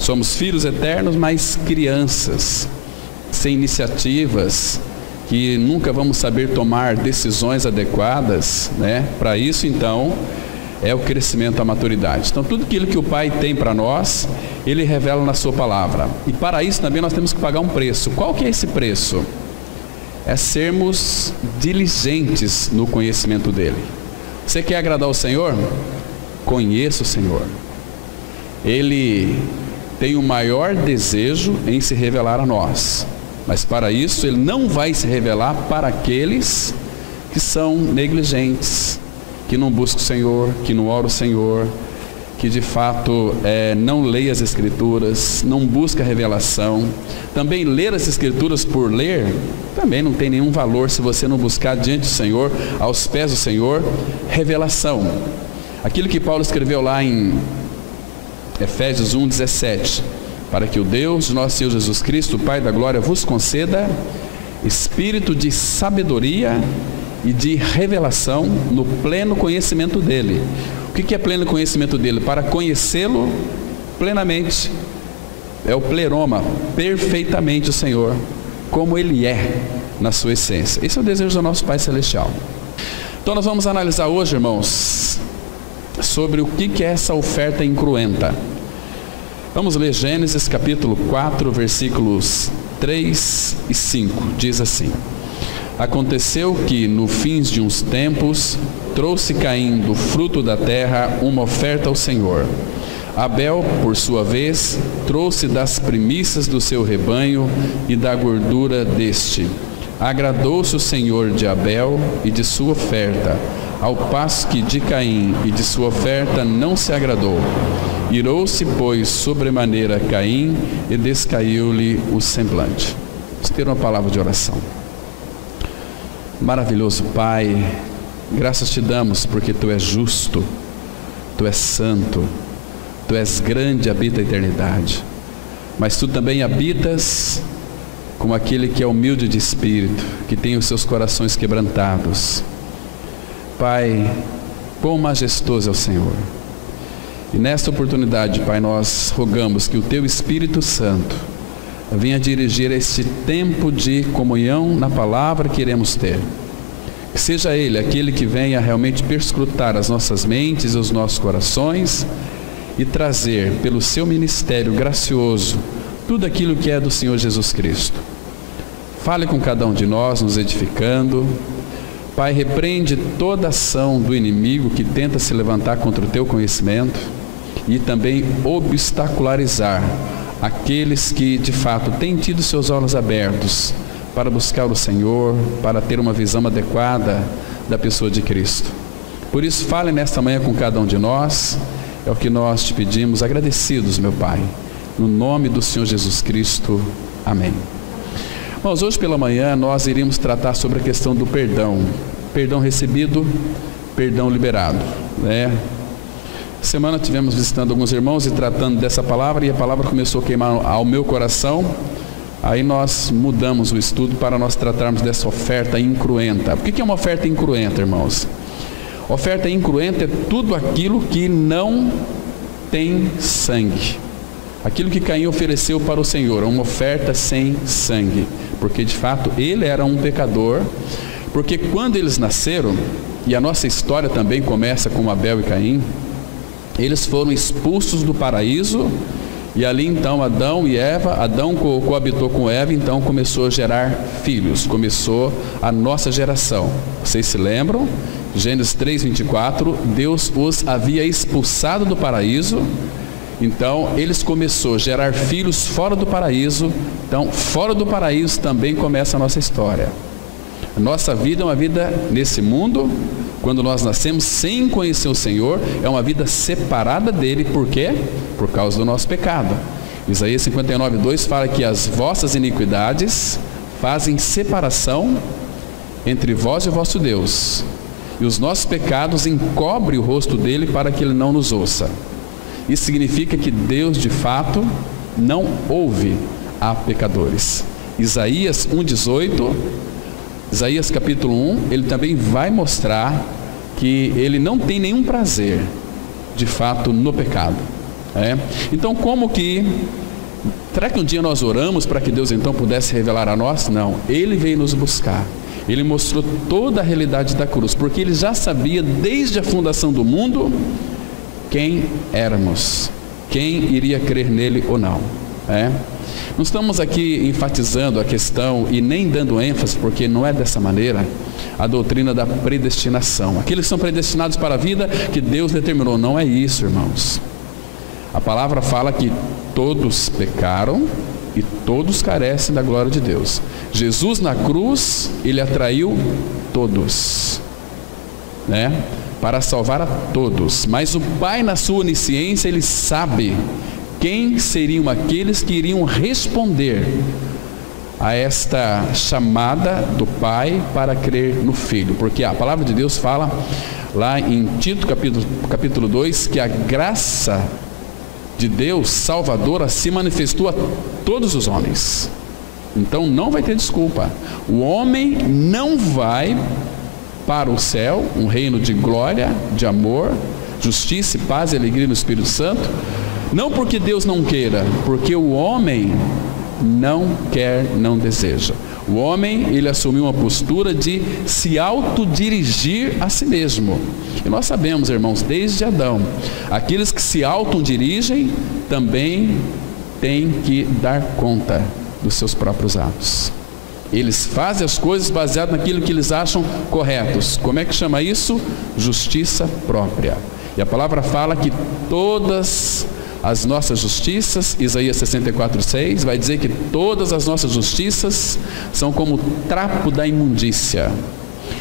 Somos filhos eternos, mas crianças, sem iniciativas, que nunca vamos saber tomar decisões adequadas, né? Para isso, então, é o crescimento à maturidade. Então, tudo aquilo que o Pai tem para nós, Ele revela na sua palavra. E para isso também nós temos que pagar um preço. Qual que é esse preço? É sermos diligentes no conhecimento dEle. Você quer agradar o Senhor? Conheça o Senhor. Ele tem o maior desejo em se revelar a nós. Mas para isso, Ele não vai se revelar para aqueles que são negligentes, que não busca o Senhor, que não ora o Senhor, que de fato não lê as Escrituras, não busca revelação. Também ler as Escrituras por ler, também não tem nenhum valor se você não buscar diante do Senhor, aos pés do Senhor, revelação. Aquilo que Paulo escreveu lá em Efésios 1:17, para que o Deus de nosso Senhor Jesus Cristo, Pai da glória, vos conceda espírito de sabedoria e de revelação no pleno conhecimento dEle. O que é pleno conhecimento dEle? Para conhecê-lo plenamente. É o pleroma, perfeitamente o Senhor, como Ele é na sua essência. Esse é o desejo do nosso Pai Celestial. Então nós vamos analisar hoje, irmãos, sobre o que é essa oferta incruenta. Vamos ler Gênesis capítulo 4, versículos 3 e 5. Diz assim: Aconteceu que, no fim de uns tempos, trouxe Caim do fruto da terra uma oferta ao Senhor. Abel, por sua vez, trouxe das primícias do seu rebanho e da gordura deste. Agradou-se o Senhor de Abel e de sua oferta, ao passo que de Caim e de sua oferta não se agradou. Irou-se, pois, sobremaneira Caim, e descaiu-lhe o semblante. Vamos ter uma palavra de oração. Maravilhoso Pai, graças te damos porque Tu és justo, Tu és santo, Tu és grande e habita a eternidade. Mas Tu também habitas como aquele que é humilde de espírito, que tem os seus corações quebrantados. Pai, quão majestoso é o Senhor. E nesta oportunidade, Pai, nós rogamos que o Teu Espírito Santo venha dirigir este tempo de comunhão na palavra que iremos ter. Que seja Ele aquele que venha realmente perscrutar as nossas mentes e os nossos corações e trazer pelo Seu ministério gracioso tudo aquilo que é do Senhor Jesus Cristo. Fale com cada um de nós, nos edificando. Pai, repreende toda ação do inimigo que tenta se levantar contra o Teu conhecimento e também obstacularizar aqueles que de fato têm tido seus olhos abertos para buscar o Senhor, para ter uma visão adequada da pessoa de Cristo. Por isso, fale nesta manhã com cada um de nós, é o que nós te pedimos, agradecidos, meu Pai, no nome do Senhor Jesus Cristo. Amém. Mas hoje pela manhã nós iríamos tratar sobre a questão do perdão. Perdão recebido, perdão liberado, né? Semana tivemos visitando alguns irmãos e tratando dessa palavra, e a palavra começou a queimar ao meu coração. Aí nós mudamos o estudo para nós tratarmos dessa oferta incruenta. O que é uma oferta incruenta, irmãos? Oferta incruenta é tudo aquilo que não tem sangue. Aquilo que Caim ofereceu para o Senhor, uma oferta sem sangue, porque de fato ele era um pecador. Porque quando eles nasceram, e a nossa história também começa com Abel e Caim, eles foram expulsos do paraíso, e ali então Adão e Eva, Adão coabitou com Eva, então começou a gerar filhos, começou a nossa geração. Vocês se lembram? Gênesis 3:24, Deus os havia expulsado do paraíso, então eles começaram a gerar filhos fora do paraíso. Então fora do paraíso também começa a nossa história. A nossa vida é uma vida nesse mundo, quando nós nascemos sem conhecer o Senhor, é uma vida separada dele. Por quê? Por causa do nosso pecado. Isaías 59:2 fala que as vossas iniquidades fazem separação entre vós e o vosso Deus, e os nossos pecados encobrem o rosto dele para que ele não nos ouça. Isso significa que Deus de fato não ouve a pecadores. Isaías 1:18, Isaías capítulo 1, ele também vai mostrar que ele não tem nenhum prazer, de fato, no pecado. Então, será que um dia nós oramos para que Deus então pudesse revelar a nós? Não, Ele veio nos buscar. Ele mostrou toda a realidade da cruz, porque Ele já sabia desde a fundação do mundo quem éramos, quem iria crer nele ou não. Não estamos aqui enfatizando a questão e nem dando ênfase, porque não é dessa maneira, a doutrina da predestinação. Aqueles que são predestinados para a vida que Deus determinou. Não é isso, irmãos. A palavra fala que todos pecaram e todos carecem da glória de Deus. Jesus na cruz, Ele atraiu todos, para salvar a todos. Mas o Pai, na sua onisciência, Ele sabe quem seriam aqueles que iriam responder a esta chamada do Pai para crer no Filho. Porque a palavra de Deus fala lá em Tito capítulo 2, que a graça de Deus salvadora se manifestou a todos os homens. Então não vai ter desculpa. O homem não vai para o céu, um reino de glória, de amor, justiça, paz e alegria no Espírito Santo, não porque Deus não queira, porque o homem não quer, não deseja. O homem, ele assumiu uma postura de se autodirigir a si mesmo. E nós sabemos, irmãos, desde Adão, aqueles que se autodirigem também têm que dar conta dos seus próprios atos. Eles fazem as coisas baseadas naquilo que eles acham corretos. Como é que chama isso? Justiça própria. E a palavra fala que todas as nossas justiças, Isaías 64:6, vai dizer que todas as nossas justiças são como trapo da imundícia.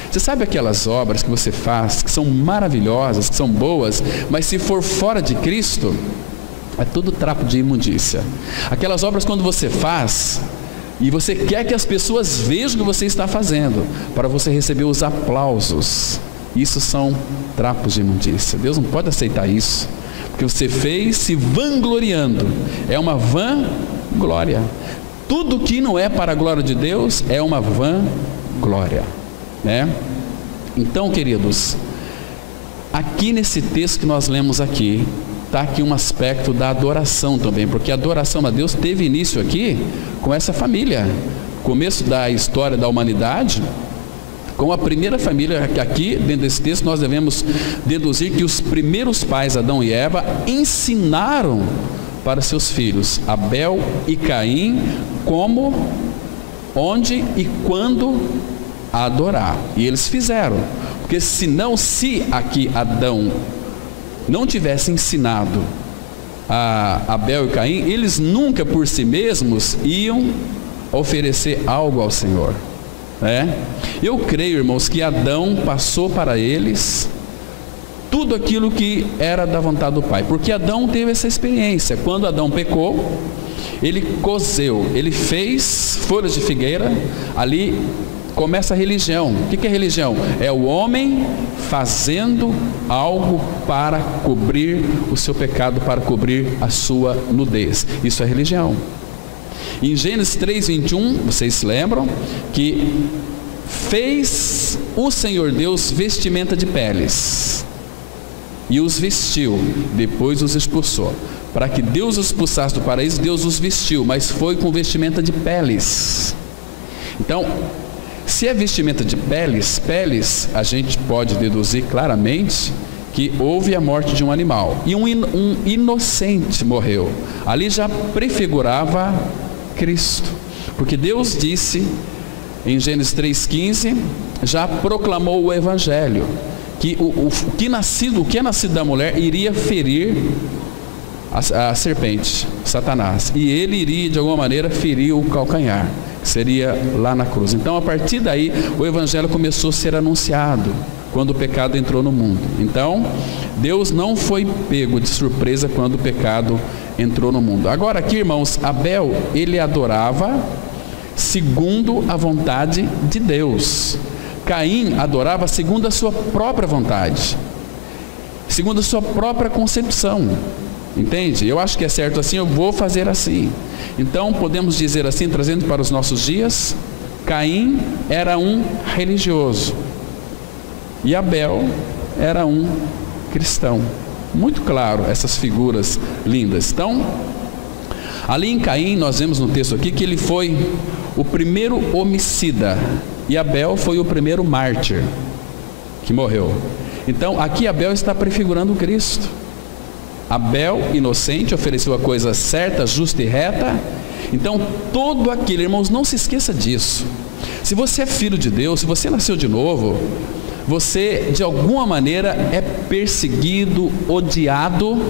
Você sabe aquelas obras que você faz, que são maravilhosas, que são boas, mas se for fora de Cristo, é tudo trapo de imundícia. Aquelas obras quando você faz, e você quer que as pessoas vejam o que você está fazendo, para você receber os aplausos, isso são trapos de imundícia. Deus não pode aceitar isso. Que você fez se vangloriando, é uma vã glória. Tudo que não é para a glória de Deus é uma vã glória, Então, queridos, aqui nesse texto que nós lemos aqui, está aqui um aspecto da adoração também, porque a adoração a Deus teve início aqui com essa família, começo da história da humanidade, com a primeira família. Aqui dentro desse texto nós devemos deduzir que os primeiros pais, Adão e Eva, ensinaram para seus filhos, Abel e Caim, como, onde e quando adorar. E eles fizeram, porque senão, se aqui Adão não tivesse ensinado a Abel e Caim, eles nunca por si mesmos iam oferecer algo ao Senhor. Eu creio, irmãos, que Adão passou para eles tudo aquilo que era da vontade do Pai, porque Adão teve essa experiência. Quando Adão pecou, ele cozeu, ele fez folhas de figueira. Ali começa a religião. O que é religião? É o homem fazendo algo para cobrir o seu pecado, para cobrir a sua nudez. Isso é religião. Em Gênesis 3:21, vocês se lembram que fez o Senhor Deus vestimenta de peles e os vestiu, depois os expulsou. Para que Deus os expulsasse do paraíso, Deus os vestiu, mas foi com vestimenta de peles. Então, se é vestimenta de peles, a gente pode deduzir claramente que houve a morte de um animal e um inocente morreu. Ali já prefigurava Cristo, porque Deus disse em Gênesis 3:15, já proclamou o Evangelho, que o que é nascido da mulher iria ferir a serpente, Satanás, e ele iria de alguma maneira ferir o calcanhar, que seria lá na cruz. Então, a partir daí, o Evangelho começou a ser anunciado, quando o pecado entrou no mundo. Então, Deus não foi pego de surpresa quando o pecado entrou no mundo. Agora aqui, irmãos, Abel, ele adorava segundo a vontade de Deus. Caim adorava segundo a sua própria vontade, segundo a sua própria concepção. Entende? Eu acho que é certo assim, eu vou fazer assim. Então, podemos dizer assim, trazendo para os nossos dias, Caim era um religioso e Abel era um cristão. muito claro essas figuras lindas. Então, ali em Caim, nós vemos no texto aqui que ele foi o primeiro homicida e Abel foi o primeiro mártir que morreu. Então, aqui Abel está prefigurando Cristo. Abel, inocente, ofereceu a coisa certa, justa e reta. Então, todo aquele, irmãos, não se esqueça disso. Se você é filho de Deus, se você nasceu de novo, você de alguma maneira é perseguido, odiado.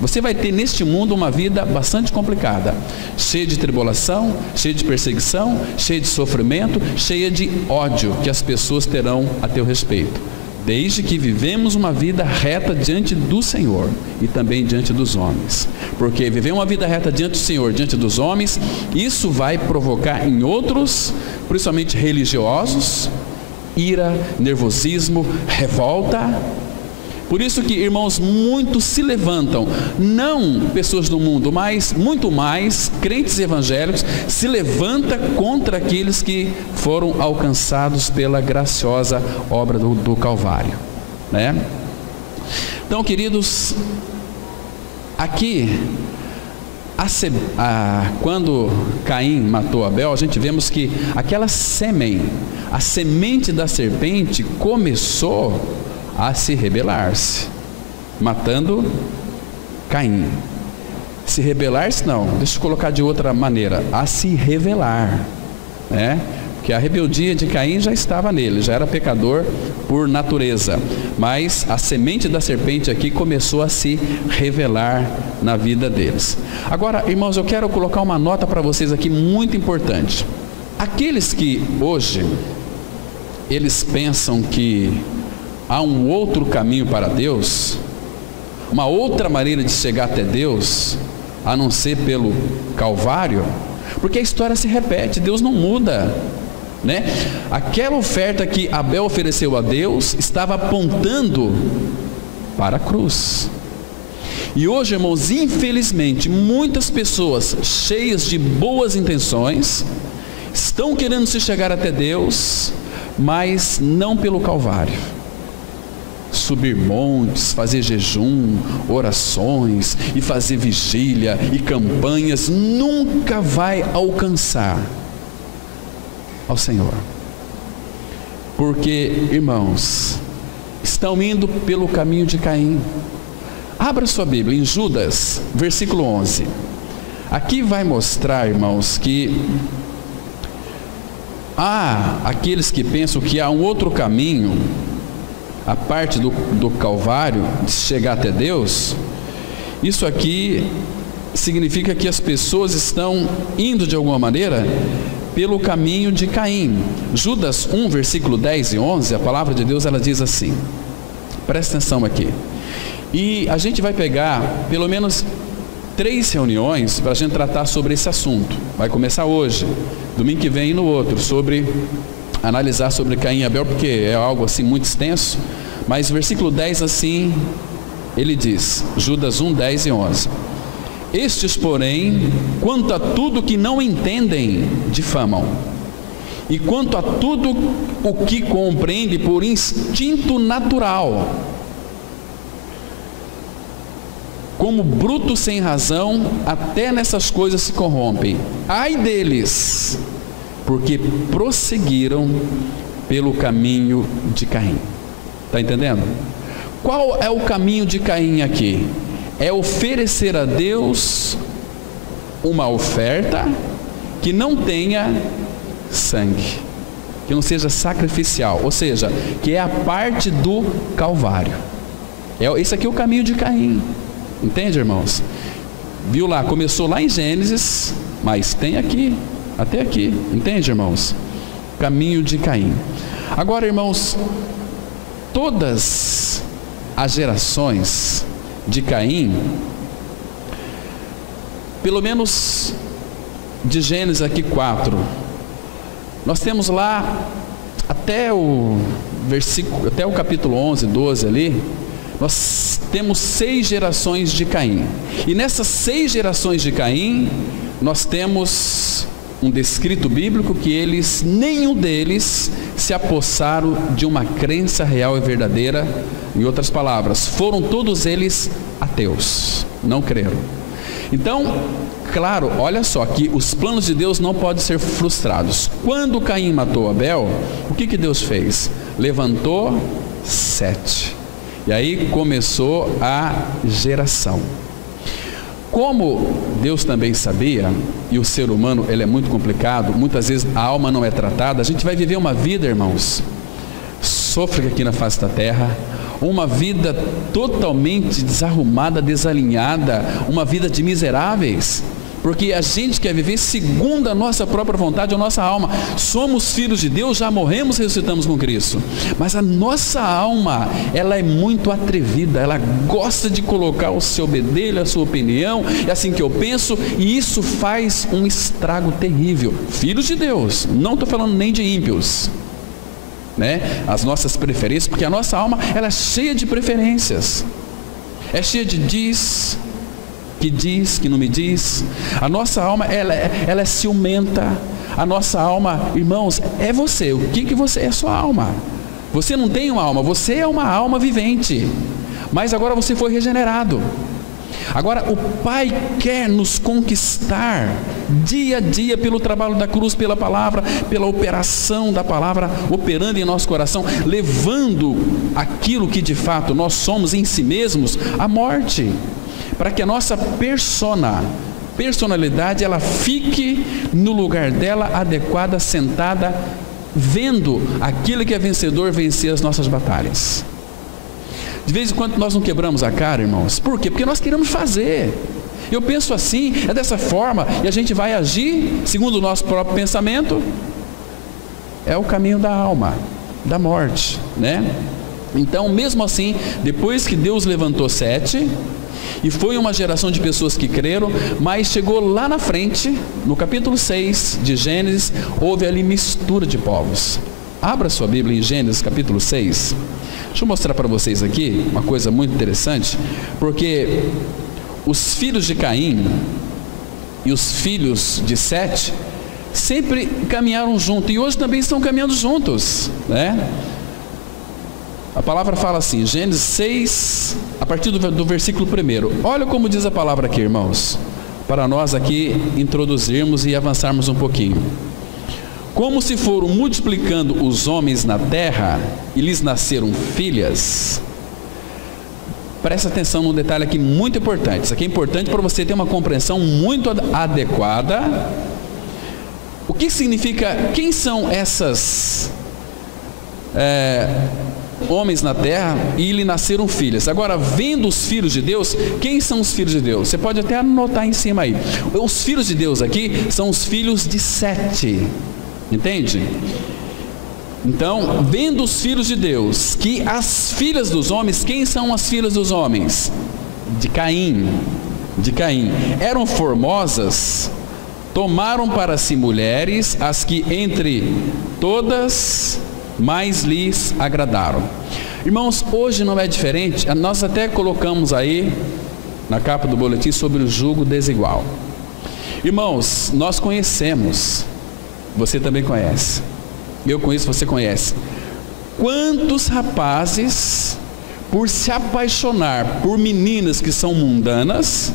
Você vai ter neste mundo uma vida bastante complicada, cheia de tribulação, cheia de perseguição, cheia de sofrimento, cheia de ódio que as pessoas terão a teu respeito, desde que vivemos uma vida reta diante do Senhor e também diante dos homens. Porque viver uma vida reta diante do Senhor, diante dos homens, isso vai provocar em outros, principalmente religiosos, ira, nervosismo, revolta. Por isso que, irmãos, muitos se levantam, não pessoas do mundo, mas muito mais crentes evangélicos se levantam contra aqueles que foram alcançados pela graciosa obra do Calvário, né? Então, queridos, aqui, quando Caim matou Abel, a gente vemos que aquela a semente da serpente começou a se rebelar-se, matando Caim. Se rebelar-se não, deixa eu colocar de outra maneira, a se revelar, né? Porque a rebeldia de Caim já estava nele, já era pecador por natureza, mas a semente da serpente aqui começou a se revelar na vida deles. Agora, irmãos, eu quero colocar uma nota para vocês aqui muito importante. Aqueles que hoje eles pensam que há um outro caminho para Deus, uma outra maneira de chegar até Deus, a não ser pelo Calvário, porque a história se repete, Deus não muda, né? Aquela oferta que Abel ofereceu a Deus estava apontando para a cruz. E hoje, irmãos, infelizmente, muitas pessoas cheias de boas intenções estão querendo se chegar até Deus, mas não pelo Calvário. Subir montes, fazer jejum, orações e fazer vigília e campanhas nunca vai alcançar ao Senhor, porque, irmãos, estão indo pelo caminho de Caim. Abra sua Bíblia em Judas, versículo 11. Aqui vai mostrar, irmãos, que há aqueles que pensam que há um outro caminho, a parte do Calvário, de chegar até Deus. Isso aqui significa que as pessoas estão indo de alguma maneira pelo caminho de Caim. Judas 1, versículo 10 e 11, a palavra de Deus, ela diz assim, presta atenção aqui, e a gente vai pegar pelo menos 3 reuniões para a gente tratar sobre esse assunto. Vai começar hoje, domingo que vem e no outro, sobre analisar sobre Caim e Abel, porque é algo assim muito extenso. Mas versículo 10 assim, ele diz, Judas 1, 10 e 11: estes, porém, quanto a tudo que não entendem, difamam, e quanto a tudo o que compreende por instinto natural, como brutos sem razão, até nessas coisas se corrompem. Ai deles, porque prosseguiram pelo caminho de Caim. Está entendendo? Qual é o caminho de Caim aqui? É oferecer a Deus uma oferta que não tenha sangue, que não seja sacrificial, ou seja, que é a parte do Calvário. Esse aqui é o caminho de Caim. Entende, irmãos? Viu lá, começou lá em Gênesis, mas tem aqui, até aqui. Entende, irmãos? Caminho de Caim. Agora, irmãos, todas as gerações de Caim, pelo menos de Gênesis aqui 4, nós temos lá até o versículo, até o capítulo 11, 12 ali, nós temos 6 gerações de Caim. E nessas 6 gerações de Caim, nós temos um descrito bíblico que eles, nenhum deles, se apossaram de uma crença real e verdadeira. Em outras palavras, foram todos eles ateus, não creram. Então, claro, olha só, que os planos de Deus não podem ser frustrados. Quando Caim matou Abel, o que Deus fez? Levantou Sete. E aí começou a geração. Como Deus também sabia, e o ser humano ele é muito complicado, muitas vezes a alma não é tratada, a gente vai viver uma vida, irmãos, sofre aqui na face da terra, uma vida totalmente desarrumada, desalinhada, uma vida de miseráveis, porque a gente quer viver segundo a nossa própria vontade, a nossa alma. Somos filhos de Deus, já morremos e ressuscitamos com Cristo, mas a nossa alma, ela é muito atrevida, ela gosta de colocar o seu bedelho, a sua opinião, é assim que eu penso, e isso faz um estrago terrível. Filhos de Deus, não estou falando nem de ímpios, né? As nossas preferências, porque a nossa alma, ela é cheia de preferências, é cheia de diz, que não me diz. A nossa alma, ela é ciumenta. A nossa alma, irmãos, é você. O que você é? A sua alma. Você não tem uma alma, você é uma alma vivente, mas agora você foi regenerado. Agora o Pai quer nos conquistar dia a dia pelo trabalho da cruz, pela palavra, pela operação da palavra operando em nosso coração, levando aquilo que de fato nós somos em si mesmos à morte, para que a nossa personalidade ela fique no lugar dela adequada, sentada, vendo aquilo que é vencedor vencer as nossas batalhas. De vez em quando nós não quebramos a cara, irmãos. Por quê? Porque nós queremos fazer. Eu penso assim, é dessa forma, e a gente vai agir segundo o nosso próprio pensamento. É o caminho da alma, da morte, né? Então, mesmo assim, depois que Deus levantou Sete, e foi uma geração de pessoas que creram, mas chegou lá na frente, no capítulo 6 de Gênesis, houve ali mistura de povos. Abra sua Bíblia em Gênesis capítulo 6. Deixa eu mostrar para vocês aqui uma coisa muito interessante, porque os filhos de Caim e os filhos de Sete sempre caminharam juntos, e hoje também estão caminhando juntos, né? A palavra fala assim, Gênesis 6, a partir do versículo 1. Olha como diz a palavra aqui, irmãos, para nós aqui introduzirmos e avançarmos um pouquinho. Como se foram multiplicando os homens na terra, e lhes nasceram filhas. Presta atenção num detalhe aqui muito importante. Isso aqui é importante para você ter uma compreensão muito adequada. O que significa, quem são essas homens na terra, e lhe nasceram filhas? Agora, vendo os filhos de Deus, quem são os filhos de Deus? Você pode até anotar em cima aí. Os filhos de Deus aqui são os filhos de Sete, entende? Então, vendo os filhos de Deus, que as filhas dos homens, quem são as filhas dos homens? De Caim, eram formosas, tomaram para si mulheres, as que entre todas mais lhes agradaram. Irmãos, hoje não é diferente. Nós até colocamos aí na capa do boletim sobre o jugo desigual. Irmãos, nós conhecemos, você também conhece, eu conheço, você conhece, quantos rapazes, por se apaixonar por meninas que são mundanas,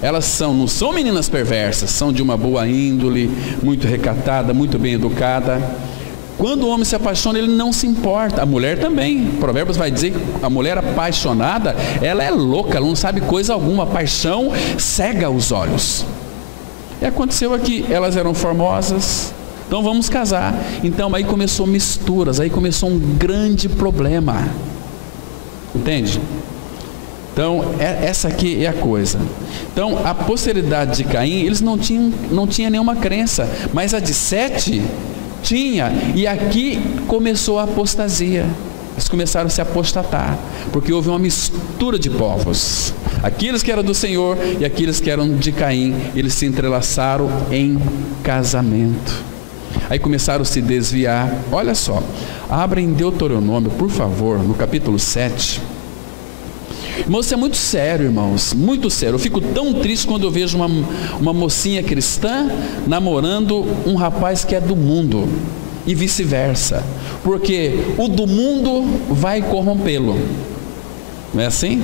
elas não são meninas perversas, são de uma boa índole, muito recatada, muito bem educada. Quando o homem se apaixona, ele não se importa. A mulher também. Provérbios vai dizer que a mulher apaixonada, ela é louca, ela não sabe coisa alguma. A paixão cega os olhos. E aconteceu aqui, elas eram formosas, então vamos casar. Então aí começou misturas, aí começou um grande problema. Entende? Então essa aqui é a coisa. Então a posteridade de Caim, eles não tinham nenhuma crença, mas a de Sete tinha, e aqui começou a apostasia. Eles começaram a se apostatar, porque houve uma mistura de povos. Aqueles que eram do Senhor e aqueles que eram de Caim, eles se entrelaçaram em casamento. Aí começaram a se desviar. Olha só, abra em Deuteronômio, por favor, no capítulo 7. Irmãos, isso é muito sério, irmãos, muito sério. Eu fico tão triste quando eu vejo uma mocinha cristã namorando um rapaz que é do mundo, e vice-versa, porque o do mundo vai corrompê-lo, não é assim?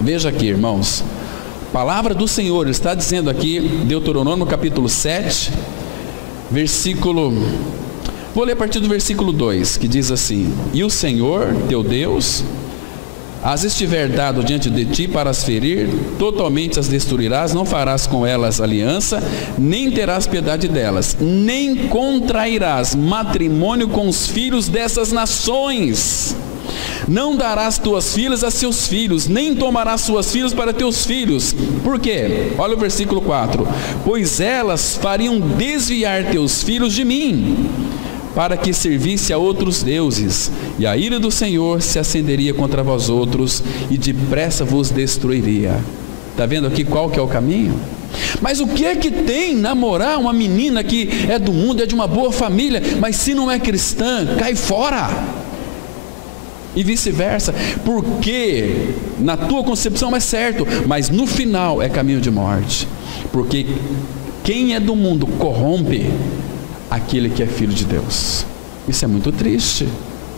Veja aqui, irmãos, palavra do Senhor, Ele está dizendo aqui, Deuteronômio capítulo 7, versículo, vou ler a partir do versículo 2, que diz assim: e o Senhor, teu Deus, as estiver dado diante de ti para as ferir, totalmente as destruirás, não farás com elas aliança, nem terás piedade delas, nem contrairás matrimônio com os filhos dessas nações. Não darás tuas filhas a seus filhos, nem tomarás suas filhas para teus filhos. Por quê? Olha o versículo 4: pois elas fariam desviar teus filhos de mim, para que servisse a outros deuses, e a ira do Senhor se acenderia contra vós outros, e depressa vos destruiria. Está vendo aqui qual que é o caminho? Mas o que é que tem namorar uma menina que é do mundo, é de uma boa família, mas se não é cristã, cai fora? E vice-versa, porque na tua concepção é certo, mas no final é caminho de morte, porque quem é do mundo corrompe aquele que é filho de Deus. Isso é muito triste,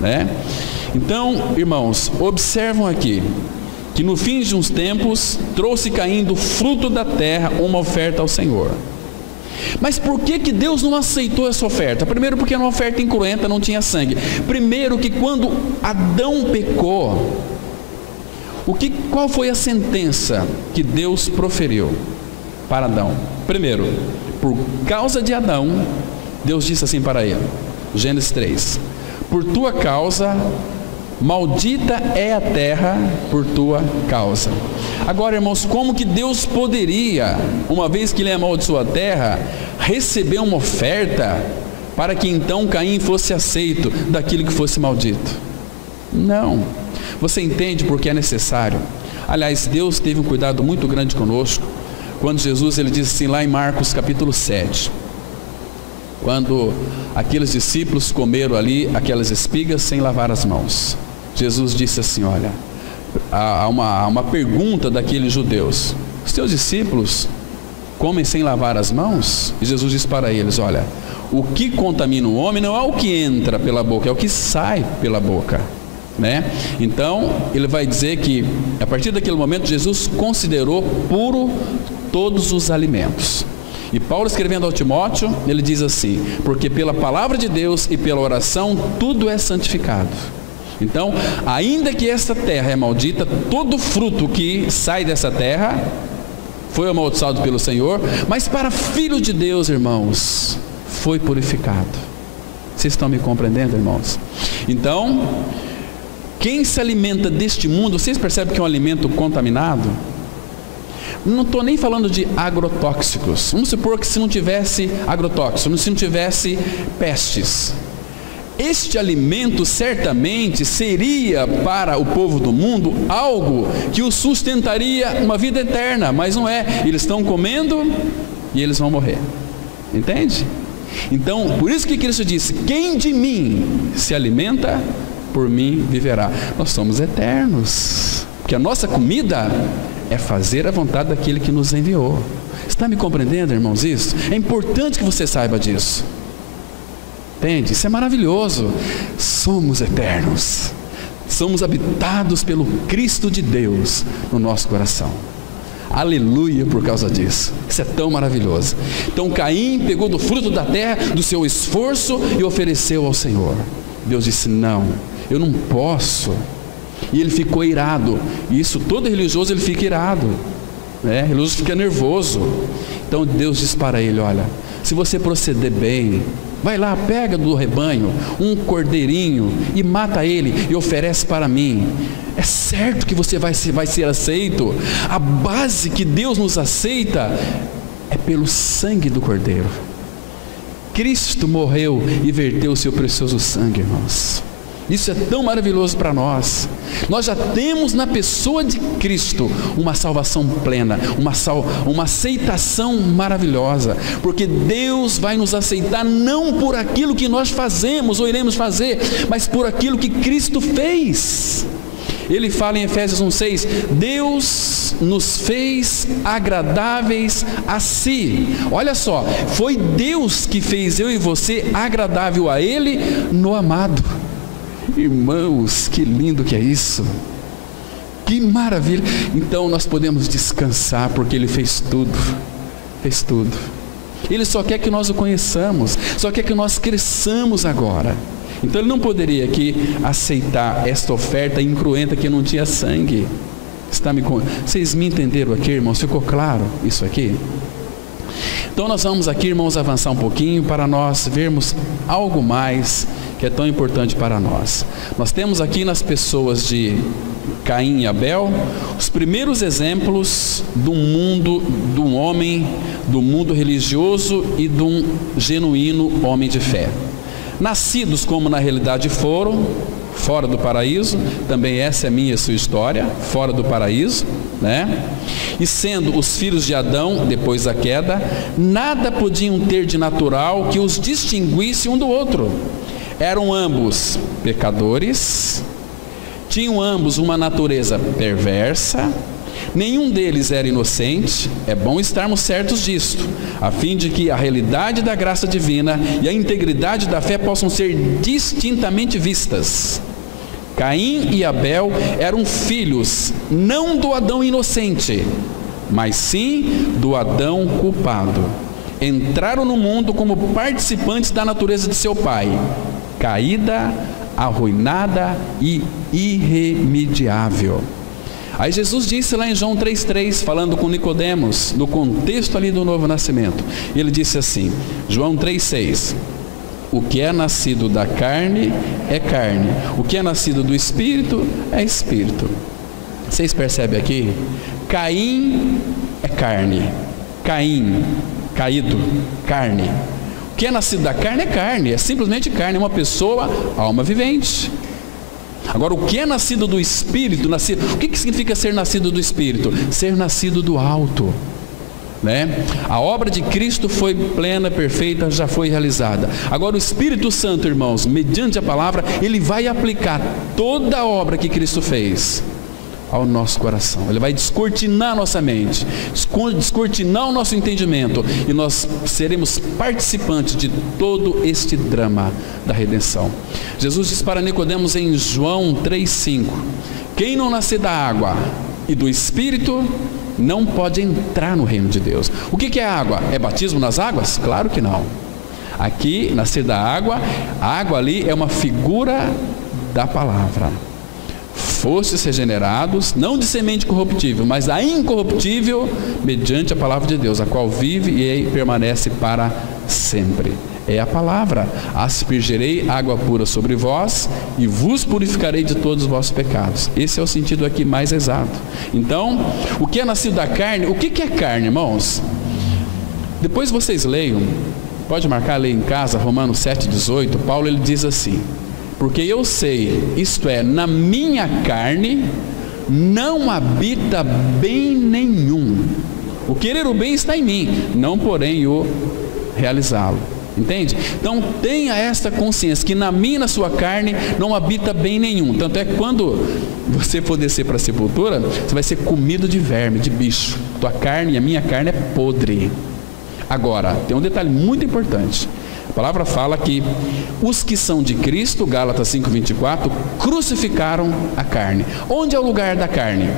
né? Então, irmãos, observam aqui que no fim de uns tempos trouxe Caim do fruto da terra uma oferta ao Senhor. Mas por que Deus não aceitou essa oferta? Primeiro, porque era uma oferta incruenta, não tinha sangue. Primeiro, que quando Adão pecou, qual foi a sentença que Deus proferiu para Adão? Primeiro, por causa de Adão, Deus disse assim para ele, Gênesis 3: por tua causa, maldita é a terra por tua causa. Agora, irmãos, como que Deus poderia, uma vez que Ele amaldiçoou a terra, receber uma oferta para que então Caim fosse aceito daquilo que fosse maldito? Não. Você entende porque é necessário? Aliás, Deus teve um cuidado muito grande conosco, quando Jesus, Ele disse assim lá em Marcos capítulo 7, quando aqueles discípulos comeram ali aquelas espigas sem lavar as mãos. Jesus disse assim, olha, há uma pergunta daqueles judeus: os teus discípulos comem sem lavar as mãos? E Jesus disse para eles, olha, o que contamina o homem não é o que entra pela boca, é o que sai pela boca, né? Então, ele vai dizer que, a partir daquele momento, Jesus considerou puro todos os alimentos. E Paulo, escrevendo ao Timóteo, ele diz assim: porque pela palavra de Deus e pela oração tudo é santificado. Então, ainda que esta terra é maldita, todo fruto que sai dessa terra foi amaldiçoado pelo Senhor, mas para filho de Deus, irmãos, foi purificado. Vocês estão me compreendendo, irmãos? Então, quem se alimenta deste mundo, vocês percebem que é um alimento contaminado? Não estou nem falando de agrotóxicos. Vamos supor que se não tivesse agrotóxicos, se não tivesse pestes, este alimento certamente seria para o povo do mundo algo que o sustentaria uma vida eterna, mas não é. Eles estão comendo e eles vão morrer. Entende? Então, por isso que Cristo disse: quem de mim se alimenta, por mim viverá. Nós somos eternos, porque a nossa comida é fazer a vontade daquele que nos enviou. Está me compreendendo, irmãos, isso? É importante que você saiba disso. Entende? Isso é maravilhoso. Somos eternos. Somos habitados pelo Cristo de Deus no nosso coração. Aleluia por causa disso. Isso é tão maravilhoso. Então Caim pegou do fruto da terra, do seu esforço, e ofereceu ao Senhor. Deus disse: não, eu não posso. E ele ficou irado. E isso, todo religioso, ele fica irado, né? Religioso fica nervoso. Então Deus diz para ele: olha, se você proceder bem, vai lá, pega do rebanho um cordeirinho e mata ele e oferece para mim. É certo que você vai ser aceito. A base que Deus nos aceita é pelo sangue do cordeiro. Cristo morreu e verteu o seu precioso sangue, irmãos. Isso é tão maravilhoso para nós. Nós já temos na pessoa de Cristo uma salvação plena, uma aceitação maravilhosa, porque Deus vai nos aceitar não por aquilo que nós fazemos ou iremos fazer, mas por aquilo que Cristo fez. Ele fala em Efésios 1:6, Deus nos fez agradáveis a si. Olha só, foi Deus que fez eu e você agradável a Ele no amado. Irmãos, que lindo que é isso, que maravilha. Então nós podemos descansar, porque Ele fez tudo, fez tudo. Ele só quer que nós o conheçamos, só quer que nós cresçamos agora. Então Ele não poderia aqui aceitar esta oferta incruenta que não tinha sangue. Vocês me entenderam aqui, irmãos? Ficou claro isso aqui? Então nós vamos aqui, irmãos, avançar um pouquinho para nós vermos algo mais que é tão importante para nós. Nós temos aqui nas pessoas de Caim e Abel os primeiros exemplos do mundo, de um homem, do mundo religioso e de um genuíno homem de fé. Nascidos como na realidade foram, fora do paraíso, também essa é a minha e a sua história, fora do paraíso, né? E sendo os filhos de Adão, depois da queda, nada podiam ter de natural que os distinguisse um do outro. Eram ambos pecadores, tinham ambos uma natureza perversa, nenhum deles era inocente. É bom estarmos certos disto, a fim de que a realidade da graça divina e a integridade da fé possam ser distintamente vistas. Caim e Abel eram filhos, não do Adão inocente, mas sim do Adão culpado. Entraram no mundo como participantes da natureza de seu pai, caída, arruinada e irremediável. Aí Jesus disse lá em João 3,3, falando com Nicodemos, no contexto ali do novo nascimento, ele disse assim, João 3,6, o que é nascido da carne é carne, o que é nascido do Espírito é Espírito. Vocês percebem aqui? Caim é carne, Caim, caído, carne. O que é nascido da carne é carne, é simplesmente carne, é uma pessoa, alma vivente. Agora, o que é nascido do Espírito, o que significa ser nascido do Espírito? Ser nascido do alto, né? A obra de Cristo foi plena, perfeita, já foi realizada. Agora o Espírito Santo, irmãos, mediante a palavra, ele vai aplicar toda a obra que Cristo fez ao nosso coração. Ele vai descortinar nossa mente, descortinar o nosso entendimento, e nós seremos participantes de todo este drama da redenção. Jesus diz para Nicodemos em João 3,5, quem não nascer da água e do Espírito não pode entrar no reino de Deus. O que é água? É batismo nas águas? Claro que não. Aqui, nascer da água, a água ali é uma figura da palavra. Fostes regenerados, não de semente corruptível, mas a incorruptível, mediante a palavra de Deus, a qual vive e permanece para sempre. É a palavra. Aspergerei água pura sobre vós e vos purificarei de todos os vossos pecados. Esse é o sentido aqui mais exato. Então, o que é nascido da carne? O que é carne, irmãos? Depois vocês leiam, pode marcar, leia em casa, Romanos 7,18, Paulo ele diz assim, porque eu sei, isto é, na minha carne não habita bem nenhum. O querer o bem está em mim, não porém o realizá-lo. Entende? Então tenha esta consciência que na minha e na sua carne não habita bem nenhum. Tanto é que quando você for descer para a sepultura, você vai ser comido de verme, de bicho. Tua carne e a minha carne é podre. Agora, tem um detalhe muito importante. A palavra fala que os que são de Cristo, Gálatas 5,24, crucificaram a carne. Onde é o lugar da carne?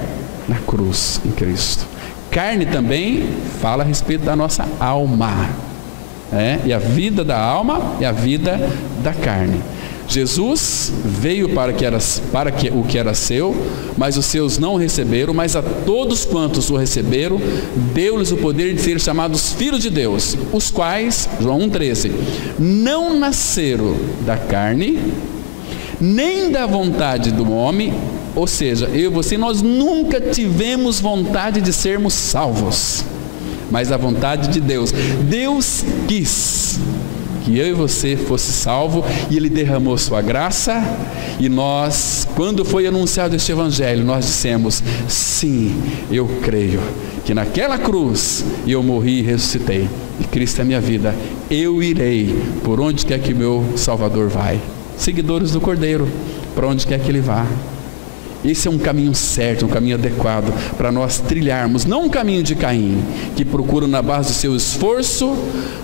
Na cruz, em Cristo. Carne também fala a respeito da nossa alma. E a vida da alma e a vida da carne. Jesus veio para o que era seu, mas os seus não o receberam, mas a todos quantos o receberam, deu-lhes o poder de ser chamados filhos de Deus, os quais, João 1,13, não nasceram da carne, nem da vontade do homem, ou seja, eu e você, nós nunca tivemos vontade de sermos salvos, mas a vontade de Deus. Deus quis que eu e você fosse salvo, e Ele derramou sua graça, e nós, quando foi anunciado este Evangelho, nós dissemos, sim, eu creio, que naquela cruz eu morri e ressuscitei, e Cristo é a minha vida, eu irei por onde quer que meu Salvador vai. Seguidores do Cordeiro, para onde quer que Ele vá. Esse é um caminho certo, um caminho adequado para nós trilharmos, não um caminho de Caim, que procura na base do seu esforço,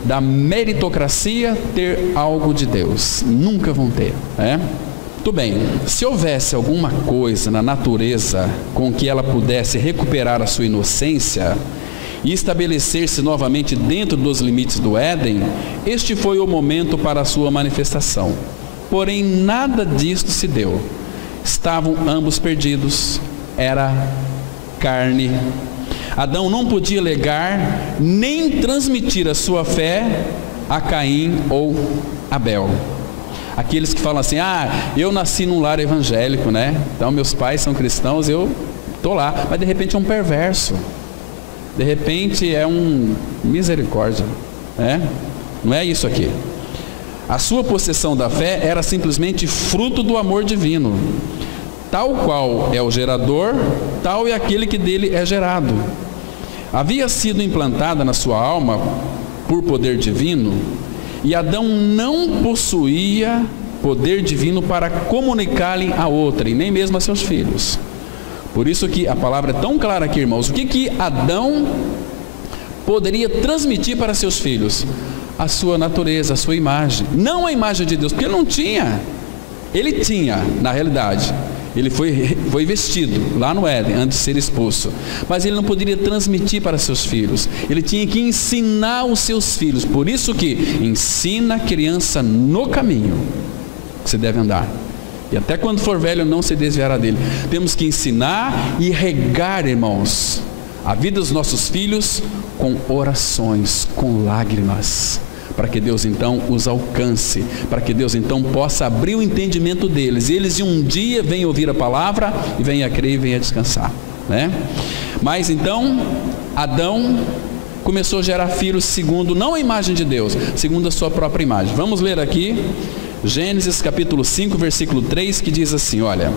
da meritocracia, ter algo de Deus. Nunca vão ter, né? Muito bem, se houvesse alguma coisa na natureza com que ela pudesse recuperar a sua inocência e estabelecer-se novamente dentro dos limites do Éden, este foi o momento para a sua manifestação. Porém, nada disto se deu. Estavam ambos perdidos, era carne. Adão não podia legar nem transmitir a sua fé a Caim ou Abel. Aqueles que falam assim: eu nasci num lar evangélico, né? Então meus pais são cristãos, eu estou lá. Mas de repente é um perverso, de repente é um misericórdia, né? Não é isso aqui. A sua possessão da fé era simplesmente fruto do amor divino. Tal qual é o gerador, tal é aquele que dele é gerado. Havia sido implantada na sua alma por poder divino, e Adão não possuía poder divino para comunicar-lhe a outrem, nem mesmo a seus filhos. Por isso que a palavra é tão clara aqui, irmãos. O que Adão poderia transmitir para seus filhos? A sua natureza, a sua imagem, não a imagem de Deus, porque ele não tinha. Ele tinha, na realidade, ele foi vestido lá no Éden, antes de ser expulso, mas ele não poderia transmitir para seus filhos. Ele tinha que ensinar os seus filhos. Por isso que ensina a criança no caminho que você deve andar, e até quando for velho não se desviará dele. Temos que ensinar e regar, irmãos, a vida dos nossos filhos com orações, com lágrimas, para que Deus então os alcance, para que Deus então possa abrir o entendimento deles, e eles um dia venham ouvir a palavra, e venham a crer e venham a descansar, né? Mas então, Adão começou a gerar filhos segundo, não a imagem de Deus, segundo a sua própria imagem. Vamos ler aqui, Gênesis capítulo 5, versículo 3, que diz assim, olha: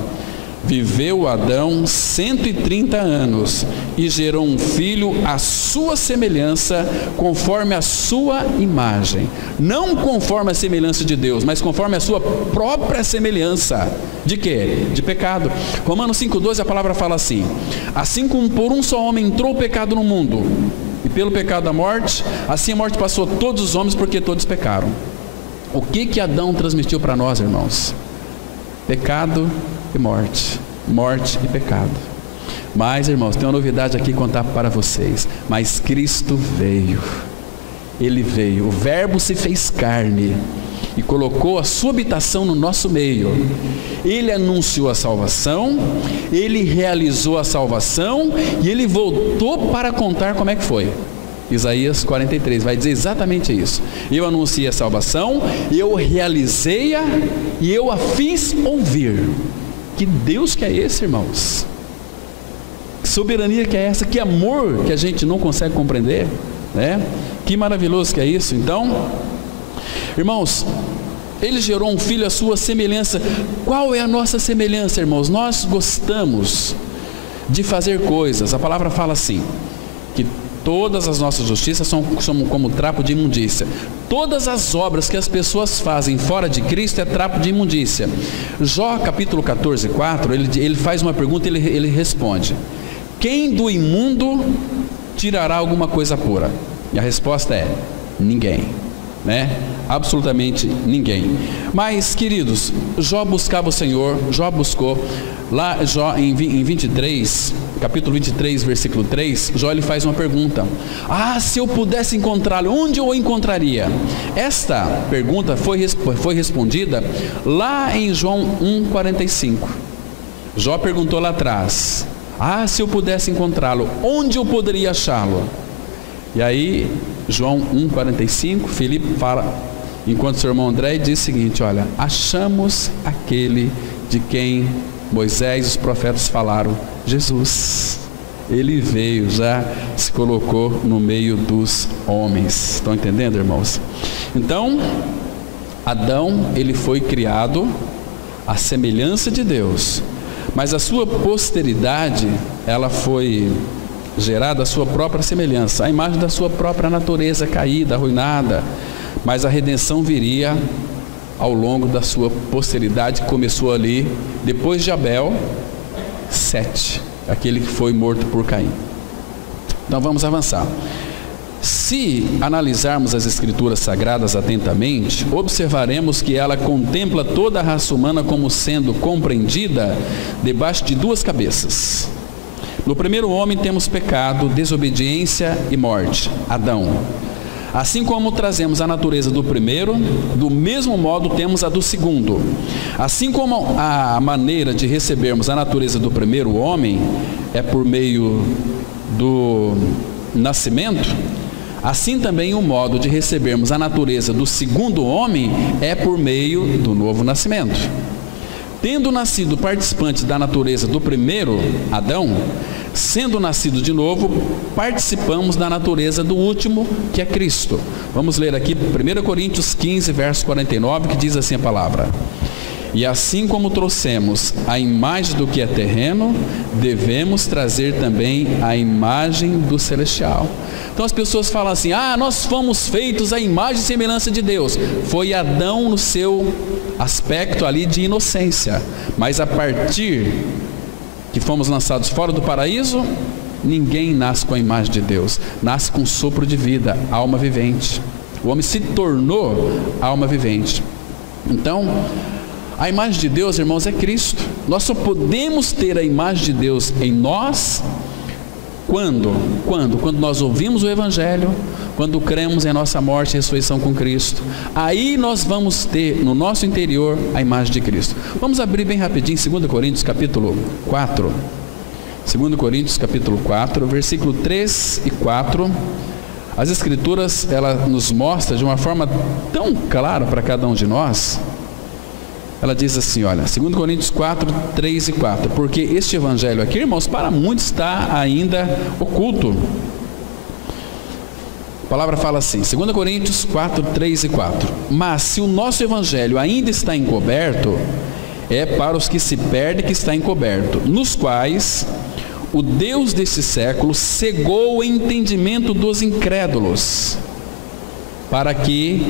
viveu Adão 130 anos e gerou um filho à sua semelhança, conforme a sua imagem. Não conforme a semelhança de Deus, mas conforme a sua própria semelhança. De quê? De pecado. Romanos 5,12, a palavra fala assim: assim como por um só homem entrou o pecado no mundo, e pelo pecado a morte, assim a morte passou a todos os homens, porque todos pecaram. O que Adão transmitiu para nós, irmãos? Pecado e morte, morte e pecado. Mas, irmãos, tem uma novidade aqui contar para vocês. Mas Cristo veio, Ele veio, o Verbo se fez carne e colocou a sua habitação no nosso meio. Ele anunciou a salvação, Ele realizou a salvação, e Ele voltou para contar como é que foi. Isaías 43 vai dizer exatamente isso: eu anunciei a salvação, eu realizei-a e eu a fiz ouvir. Que Deus que é esse, irmãos? Que soberania que é essa? Que amor que a gente não consegue compreender, né? Que maravilhoso que é isso. Então, irmãos, Ele gerou um filho à sua semelhança. Qual é a nossa semelhança, irmãos? Nós gostamos de fazer coisas. A palavra fala assim, que todas as nossas justiças são como trapo de imundícia. Todas as obras que as pessoas fazem fora de Cristo é trapo de imundícia. Jó capítulo 14, 4, ele faz uma pergunta e ele responde: quem do imundo tirará alguma coisa pura? E a resposta é: ninguém, né? Absolutamente ninguém. Mas, queridos, Jó buscava o Senhor, Jó buscou. Lá em 23, capítulo 23, versículo 3, Jó ele faz uma pergunta: se eu pudesse encontrá-lo, onde eu o encontraria? Esta pergunta foi respondida lá em João 1,45. Jó perguntou lá atrás: se eu pudesse encontrá-lo, onde eu poderia achá-lo? E aí, João 1,45, Filipe fala, enquanto seu irmão André diz o seguinte: olha, achamos aquele de quem Moisés e os profetas falaram, Jesus. Ele veio, já se colocou no meio dos homens. Estão entendendo, irmãos? Então, Adão, ele foi criado à semelhança de Deus, mas a sua posteridade, ela foi gerada à sua própria semelhança, a imagem da sua própria natureza caída, arruinada. Mas a redenção viria ao longo da sua posteridade, que começou ali, depois de Abel, Sete, aquele que foi morto por Caim. Então vamos avançar. Se analisarmos as Escrituras Sagradas atentamente, observaremos que ela contempla toda a raça humana como sendo compreendida debaixo de duas cabeças. No primeiro homem temos pecado, desobediência e morte, Adão. Assim como trazemos a natureza do primeiro, do mesmo modo temos a do segundo. Assim como a maneira de recebermos a natureza do primeiro homem é por meio do nascimento, assim também o modo de recebermos a natureza do segundo homem é por meio do novo nascimento. Tendo nascido participantes da natureza do primeiro, Adão, sendo nascido de novo, participamos da natureza do último, que é Cristo. Vamos ler aqui 1 Coríntios 15, verso 49, que diz assim a palavra: e assim como trouxemos a imagem do que é terreno, devemos trazer também a imagem do celestial. Então as pessoas falam assim: nós fomos feitos à imagem e semelhança de Deus. Foi Adão no seu aspecto ali de inocência, mas a partir que fomos lançados fora do paraíso, ninguém nasce com a imagem de Deus, nasce com sopro de vida, alma vivente. O homem se tornou alma vivente. Então, a imagem de Deus, irmãos, é Cristo. Nós só podemos ter a imagem de Deus em nós quando nós ouvimos o Evangelho, quando cremos em nossa morte e ressurreição com Cristo. Aí nós vamos ter no nosso interior a imagem de Cristo. Vamos abrir bem rapidinho 2 Coríntios capítulo 4. 2 Coríntios capítulo 4, versículo 3 e 4. As Escrituras, ela nos mostra de uma forma tão clara para cada um de nós. Ela diz assim, olha, 2 Coríntios 4, 3 e 4. Porque este evangelho aqui, irmãos, para muitos está ainda oculto. A palavra fala assim, 2 Coríntios 4, 3 e 4. Mas se o nosso evangelho ainda está encoberto, é para os que se perdem que está encoberto, nos quais o Deus deste século cegou o entendimento dos incrédulos, para que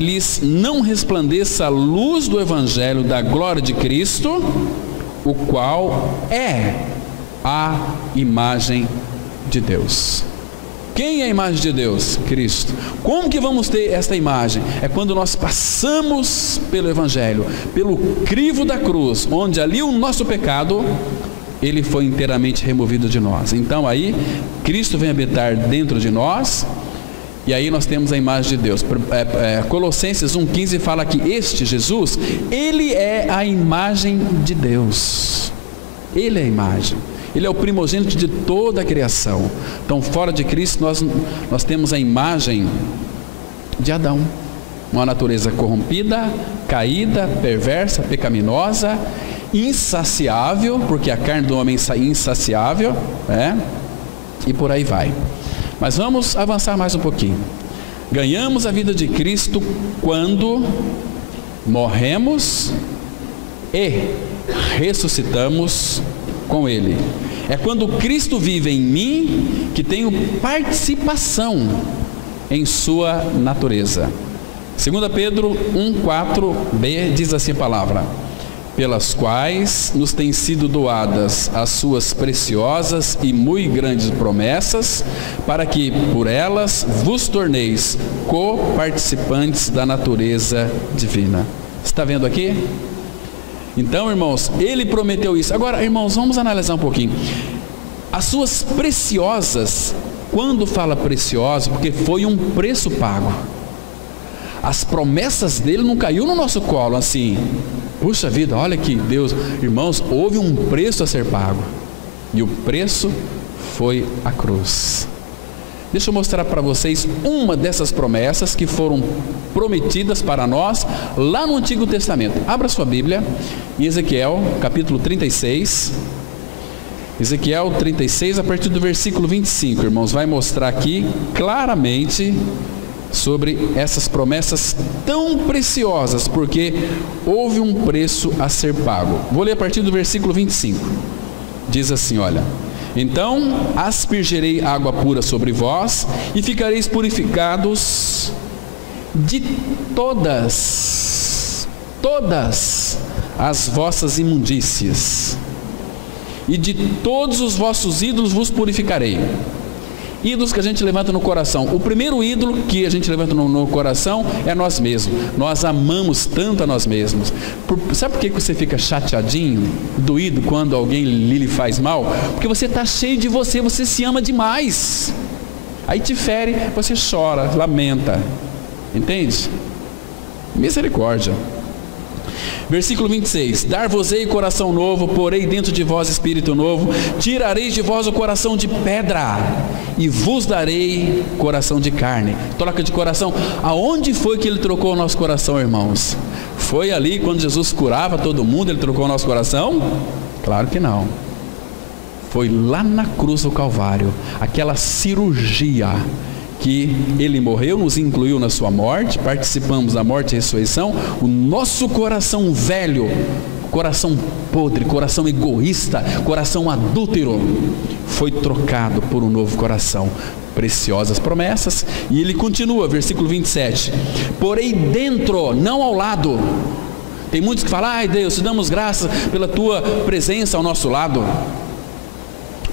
lhes não resplandeça a luz do evangelho da glória de Cristo, o qual é a imagem de Deus. Quem é a imagem de Deus? Cristo. Como que vamos ter esta imagem? É quando nós passamos pelo evangelho, pelo crivo da cruz, onde ali o nosso pecado, ele foi inteiramente removido de nós. Então aí, Cristo vem habitar dentro de nós, e aí nós temos a imagem de Deus. Colossenses 1,15 fala que este Jesus, ele é a imagem de Deus. Ele é a imagem. Ele é o primogênito de toda a criação. Então, fora de Cristo, nós temos a imagem de Adão. Uma natureza corrompida, caída, perversa, pecaminosa, insaciável, porque a carne do homem é insaciável, e por aí vai. Mas vamos avançar mais um pouquinho. Ganhamos a vida de Cristo quando morremos e ressuscitamos com Ele. É quando Cristo vive em mim que tenho participação em sua natureza. 2 Pedro 1,4b diz assim a palavra: pelas quais nos têm sido doadas as suas preciosas e muito grandes promessas, para que por elas vos torneis co-participantes da natureza divina. Está vendo aqui? Então, irmãos, ele prometeu isso. Agora, irmãos, vamos analisar um pouquinho. As suas preciosas, quando fala preciosa, porque foi um preço pago. As promessas dele não caiu no nosso colo assim. Puxa vida, olha que Deus, irmãos, houve um preço a ser pago, e o preço foi a cruz. Deixa eu mostrar para vocês uma dessas promessas que foram prometidas para nós lá no Antigo Testamento. Abra sua Bíblia em Ezequiel capítulo 36. Ezequiel 36, a partir do versículo 25, irmãos, vai mostrar aqui claramente sobre essas promessas tão preciosas, porque houve um preço a ser pago. Vou ler a partir do versículo 25. Diz assim, olha: então aspergerei água pura sobre vós, e ficareis purificados de todas as vossas imundícias. e de todos os vossos ídolos vos purificarei. Ídolos que a gente levanta no coração. O primeiro ídolo que a gente levanta no coração é nós mesmos. Nós amamos tanto a nós mesmos. Sabe por que você fica chateadinho, doído quando alguém lhe faz mal? Porque você está cheio de você, você se ama demais. Aí te fere, você chora, lamenta. Entende? Misericórdia. Versículo 26, dar-vos-ei coração novo, porei dentro de vós espírito novo, tirareis de vós o coração de pedra, e vos darei coração de carne. Troca de coração. Aonde foi que ele trocou o nosso coração, irmãos? Foi ali quando Jesus curava todo mundo, ele trocou o nosso coração? Claro que não. Foi lá na cruz do Calvário, aquela cirurgia que ele morreu, nos incluiu na sua morte, participamos da morte e ressurreição. O nosso coração velho, coração podre, coração egoísta, coração adúltero, foi trocado por um novo coração. Preciosas promessas. E ele continua, versículo 27, porém dentro, não ao lado. Tem muitos que falam: ai Deus, te damos graças pela tua presença ao nosso lado.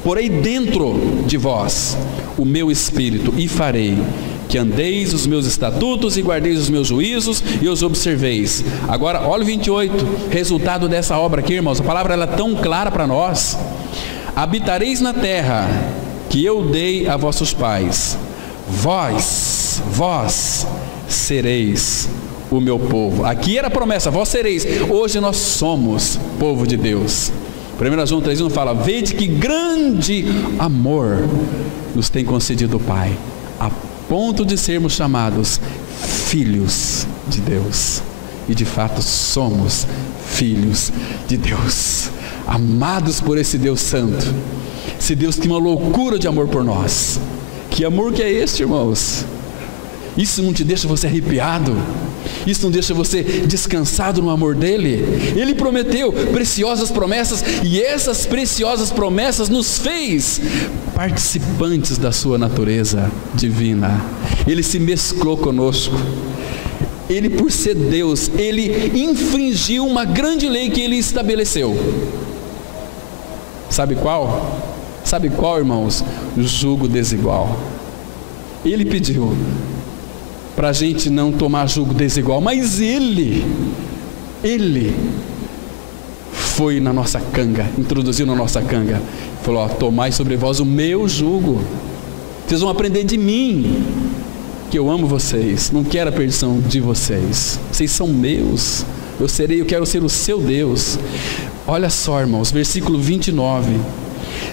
Porém dentro de vós o meu espírito, e farei que andeis os meus estatutos e guardeis os meus juízos e os observeis. Agora olha o 28, resultado dessa obra aqui, irmãos. A palavra ela é tão clara para nós. Habitareis na terra que eu dei a vossos pais, vós sereis o meu povo. Aqui era a promessa, vós sereis. Hoje nós somos povo de Deus. 1 João 3,1 fala: vede que grande amor nos tem concedido o Pai, a ponto de sermos chamados filhos de Deus. E de fato somos filhos de Deus, amados por esse Deus santo, esse Deus que tem uma loucura de amor por nós. Que amor que é este, irmãos? Isso não te deixa você arrepiado? Isso não deixa você descansado no amor dele? Ele prometeu preciosas promessas, e essas preciosas promessas nos fez participantes da sua natureza divina. Ele se mesclou conosco. Ele, por ser Deus, ele infringiu uma grande lei que ele estabeleceu. Sabe qual? Sabe qual, irmãos? O jugo desigual. Ele pediu para a gente não tomar jugo desigual, mas ele foi na nossa canga, introduziu na nossa canga, falou: ó, tomai sobre vós o meu jugo, vocês vão aprender de mim, que eu amo vocês, não quero a perdição de vocês, vocês são meus, eu quero ser o seu Deus. Olha só, irmãos, versículo 29,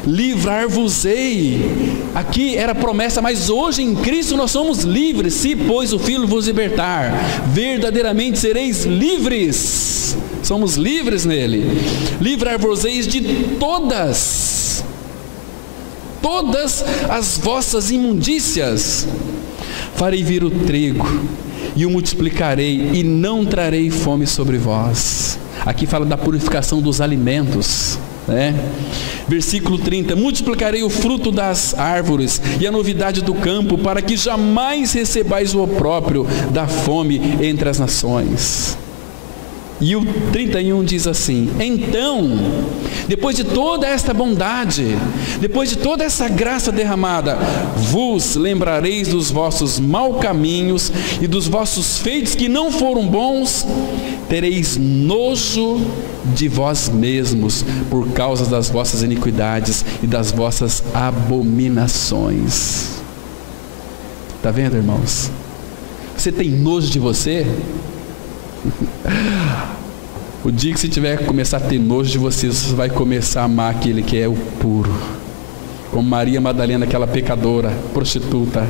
livrar-vos-ei. Aqui era promessa, mas hoje em Cristo nós somos livres. Se pois o Filho vos libertar, verdadeiramente sereis livres. Somos livres nele. Livrar-vos-eis de todas as vossas imundícias. Farei vir o trigo e o multiplicarei, e não trarei fome sobre vós. Aqui fala da purificação dos alimentos, né? Versículo 30, multiplicarei o fruto das árvores e a novidade do campo, para que jamais recebais o opróbrio da fome entre as nações. E o 31 diz assim: então, depois de toda esta bondade, depois de toda essa graça derramada, vos lembrareis dos vossos maus caminhos e dos vossos feitos que não foram bons, tereis nojo de vós mesmos por causa das vossas iniquidades e das vossas abominações. Está vendo, irmãos? Você tem nojo de você? O dia que você tiver que começar a ter nojo de você, você vai começar a amar aquele que é o puro. Como Maria Madalena, aquela pecadora, prostituta,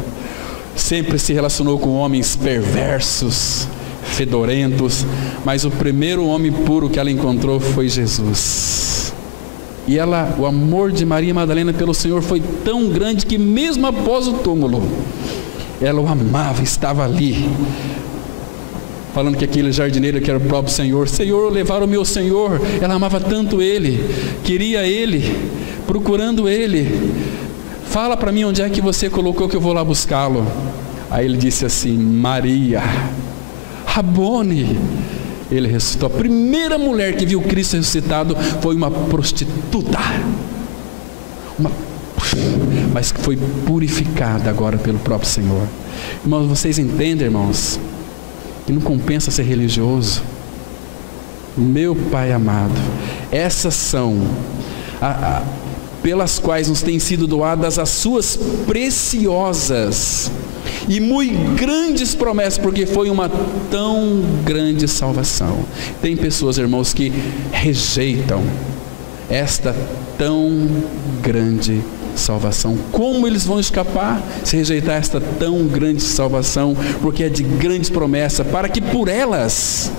sempre se relacionou com homens perversos, fedorentos, mas o primeiro homem puro que ela encontrou foi Jesus. E o amor de Maria Madalena pelo Senhor foi tão grande que mesmo após o túmulo, ela o amava, estava ali, falando que aquele jardineiro que era o próprio Senhor: Senhor, levaram o meu Senhor. Ela amava tanto ele, queria ele, procurando ele. Fala para mim onde é que você colocou, que eu vou lá buscá-lo. Aí ele disse assim: Maria. Rabone, ele ressuscitou. A primeira mulher que viu Cristo ressuscitado foi uma prostituta, mas que foi purificada agora pelo próprio Senhor. Irmãos, vocês entendem, irmãos, que não compensa ser religioso? Meu Pai amado, essas são pelas quais nos têm sido doadas as suas preciosas e muito grandes promessas, porque foi uma tão grande salvação. Tem pessoas, irmãos, que rejeitam esta tão grande salvação. Como eles vão escapar se rejeitar esta tão grande salvação? Porque é de grandes promessas, para que por elas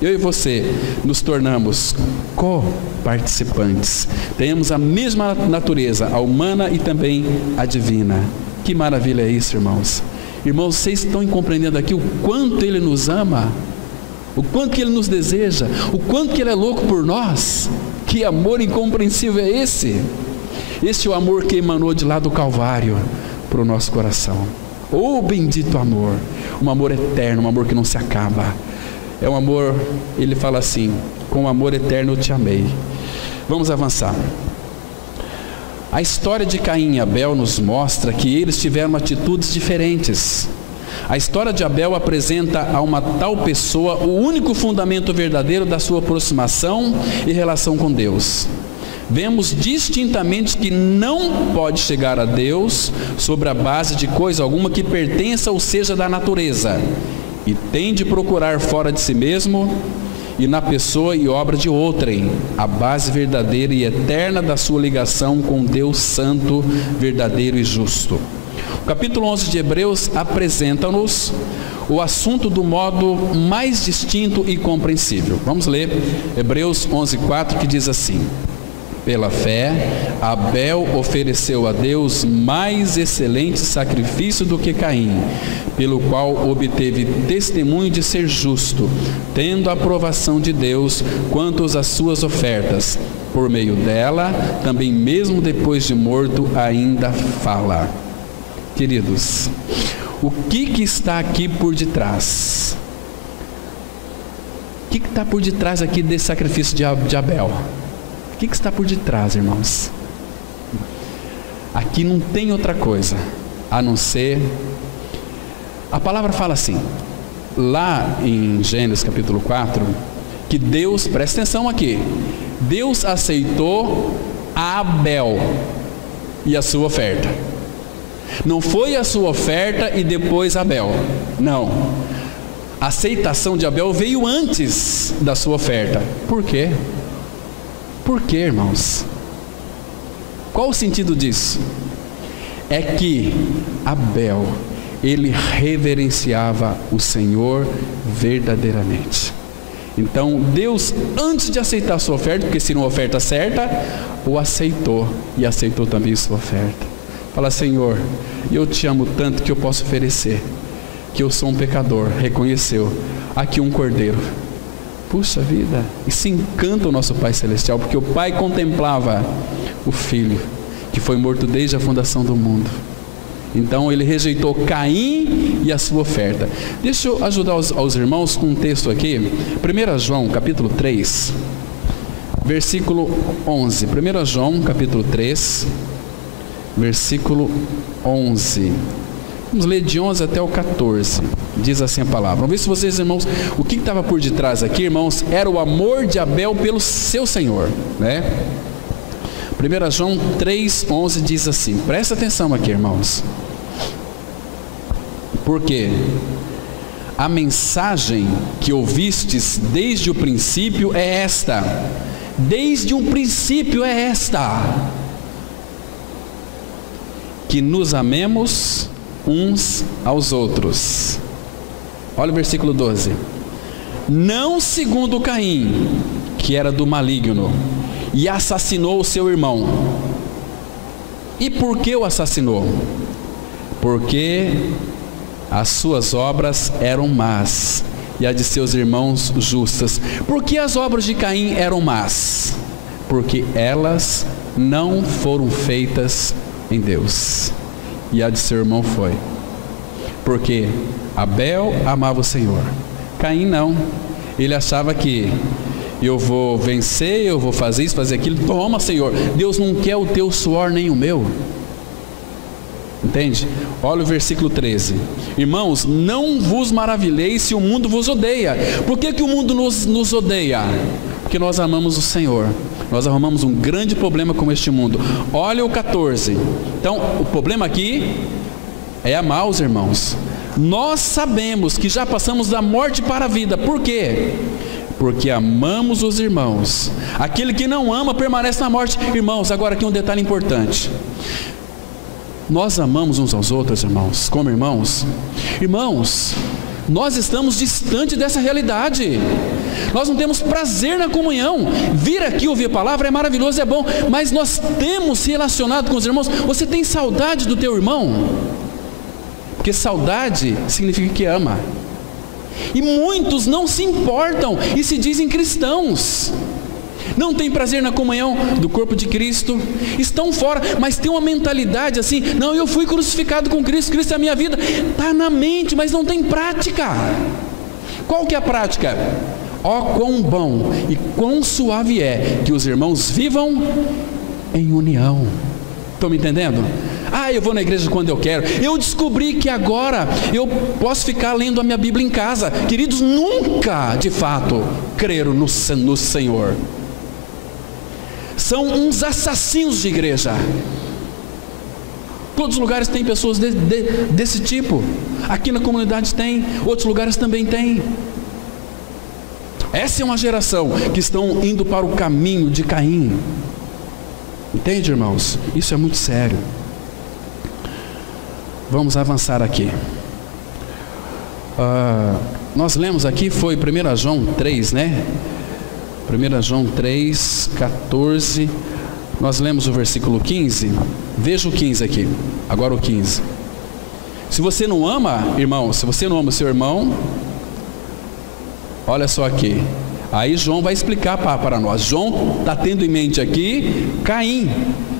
eu e você nos tornamos co-participantes. Temos a mesma natureza, a humana e também a divina. Que maravilha é isso, irmãos. Irmãos, vocês estão compreendendo aqui o quanto Ele nos ama, o quanto que Ele nos deseja, o quanto que Ele é louco por nós. Que amor incompreensível é esse? Este é o amor que emanou de lá do Calvário para o nosso coração. Oh, bendito amor, um amor eterno, um amor que não se acaba. É um amor, ele fala assim: com amor eterno eu te amei. Vamos avançar. A história de Caim e Abel nos mostra que eles tiveram atitudes diferentes. A história de Abel apresenta a uma tal pessoa o único fundamento verdadeiro da sua aproximação e relação com Deus. Vemos distintamente que não pode chegar a Deus sobre a base de coisa alguma que pertença ou seja da natureza, e tem de procurar fora de si mesmo e na pessoa e obra de outrem a base verdadeira e eterna da sua ligação com Deus Santo, verdadeiro e justo. O capítulo 11 de Hebreus apresenta-nos o assunto do modo mais distinto e compreensível. Vamos ler Hebreus 11:4, que diz assim: pela fé, Abel ofereceu a Deus mais excelente sacrifício do que Caim, pelo qual obteve testemunho de ser justo, tendo a aprovação de Deus quanto às suas ofertas. Por meio dela, também mesmo depois de morto, ainda fala. Queridos, o que está aqui por detrás? O que está por detrás aqui desse sacrifício de Abel? O que está por detrás, irmãos? Aqui não tem outra coisa a não ser, a palavra fala assim, lá em Gênesis capítulo 4, que Deus, presta atenção aqui, Deus aceitou Abel e a sua oferta. Não foi a sua oferta e depois Abel, não. A aceitação de Abel veio antes da sua oferta. Por quê? Por quê, irmãos? Qual o sentido disso? É que Abel, ele reverenciava o Senhor verdadeiramente. Então Deus, antes de aceitar a sua oferta, porque se não a oferta certa, o aceitou e aceitou também a sua oferta. Fala: Senhor, eu te amo tanto que eu posso oferecer, que eu sou um pecador. Reconheceu, aqui um cordeiro. Puxa vida, e se encanta o nosso Pai Celestial, porque o Pai contemplava o Filho, que foi morto desde a fundação do mundo. Então ele rejeitou Caim e a sua oferta. Deixa eu ajudar aos irmãos com um texto aqui, 1 João capítulo 3, versículo 11. 1 João capítulo 3, versículo 11. Vamos ler de 11 até o 14. Diz assim a palavra. Vamos ver se vocês, irmãos, o que estava por detrás aqui, irmãos, era o amor de Abel pelo seu Senhor, né? 1 João 3:11 diz assim, presta atenção aqui, irmãos, porque a mensagem que ouvistes desde o princípio é esta, desde o princípio é esta, que nos amemos uns aos outros. Olha o versículo 12. Não segundo Caim, que era do maligno, e assassinou o seu irmão. E por que o assassinou? Porque as suas obras eram más, e as de seus irmãos justas. Por que as obras de Caim eram más? Porque elas não foram feitas em Deus, e a de seu irmão foi. Porque Abel amava o Senhor, Caim não. ele achava que eu vou vencer, eu vou fazer isso, fazer aquilo. Toma, Senhor, Deus não quer o teu suor nem o meu. Entende? Olha o versículo 13. Irmãos, não vos maravilheis se o mundo vos odeia. Por que o mundo nos odeia? Porque nós amamos o Senhor. Nós arrumamos um grande problema com este mundo. Olha o 14. Então, o problema aqui é amar os irmãos. Nós sabemos que já passamos da morte para a vida. Por quê? Porque amamos os irmãos. Aquele que não ama permanece na morte. Irmãos, agora aqui um detalhe importante. Nós amamos uns aos outros, irmãos, como irmãos. Irmãos, nós estamos distante dessa realidade. Nós não temos prazer na comunhão. Vir aqui ouvir a palavra é maravilhoso, é bom, mas nós temos se relacionado com os irmãos. Você tem saudade do teu irmão? Porque saudade significa que ama. E muitos não se importam e se dizem cristãos. Não tem prazer na comunhão do corpo de Cristo, estão fora, mas tem uma mentalidade assim: não, eu fui crucificado com Cristo, Cristo é a minha vida. Está na mente, mas não tem prática. Qual que é a prática? Ó, quão bom e quão suave é que os irmãos vivam em união. Estão me entendendo? Ah, eu vou na igreja quando eu quero. Eu descobri que agora eu posso ficar lendo a minha Bíblia em casa. Queridos, nunca de fato creram no Senhor. São uns assassinos de igreja. Todos os lugares tem pessoas desse tipo. Aqui na comunidade tem, outros lugares também tem. Essa é uma geração que estão indo para o caminho de Caim. Entende, irmãos? Isso é muito sério. Vamos avançar aqui. Nós lemos aqui, foi 1 João 3, né? 1 João 3, 14, nós lemos o versículo 15, veja o 15 aqui, agora o 15. Se você não ama, irmão, se você não ama o seu irmão, olha só aqui, aí João vai explicar para nós. João está tendo em mente aqui Caim,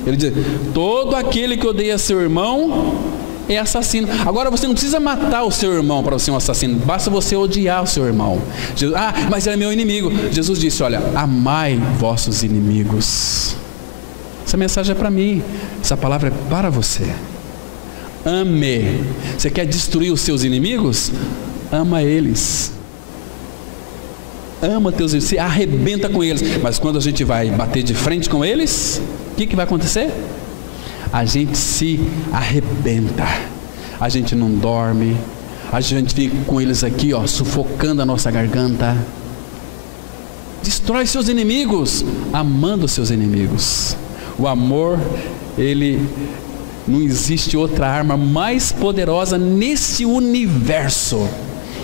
ele diz: todo aquele que odeia seu irmão é assassino. Agora você não precisa matar o seu irmão para ser um assassino, basta você odiar o seu irmão. Jesus, mas ele é meu inimigo. Jesus disse: olha, amai vossos inimigos. Essa mensagem é para mim, essa palavra é para você. Ame. Você quer destruir os seus inimigos? Ama eles. Ama teus inimigos, se arrebenta com eles. Mas quando a gente vai bater de frente com eles, o que vai acontecer? A gente se arrebenta, a gente não dorme, a gente fica com eles aqui, ó, sufocando a nossa garganta. Destrói seus inimigos, amando seus inimigos. O amor, ele não existe outra arma mais poderosa nesse universo.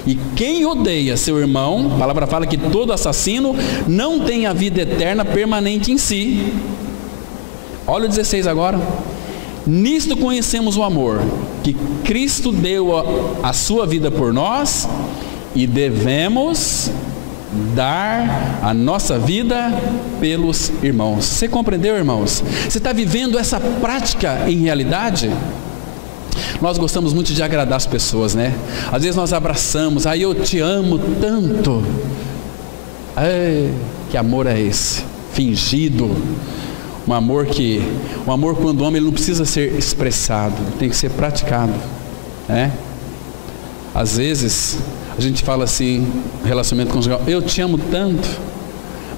E quem odeia seu irmão, a palavra fala que todo assassino não tem a vida eterna permanente em si. Olha o 16 agora. Nisto conhecemos o amor, que Cristo deu a sua vida por nós, e devemos dar a nossa vida pelos irmãos. Você compreendeu, irmãos? Você está vivendo essa prática em realidade? Nós gostamos muito de agradar as pessoas, né? Às vezes nós abraçamos: aí eu te amo tanto. Ai, que amor é esse? Fingido. Um amor quando o homem ele não precisa ser expressado, tem que ser praticado, né? Às vezes a gente fala assim, relacionamento conjugal: eu te amo tanto.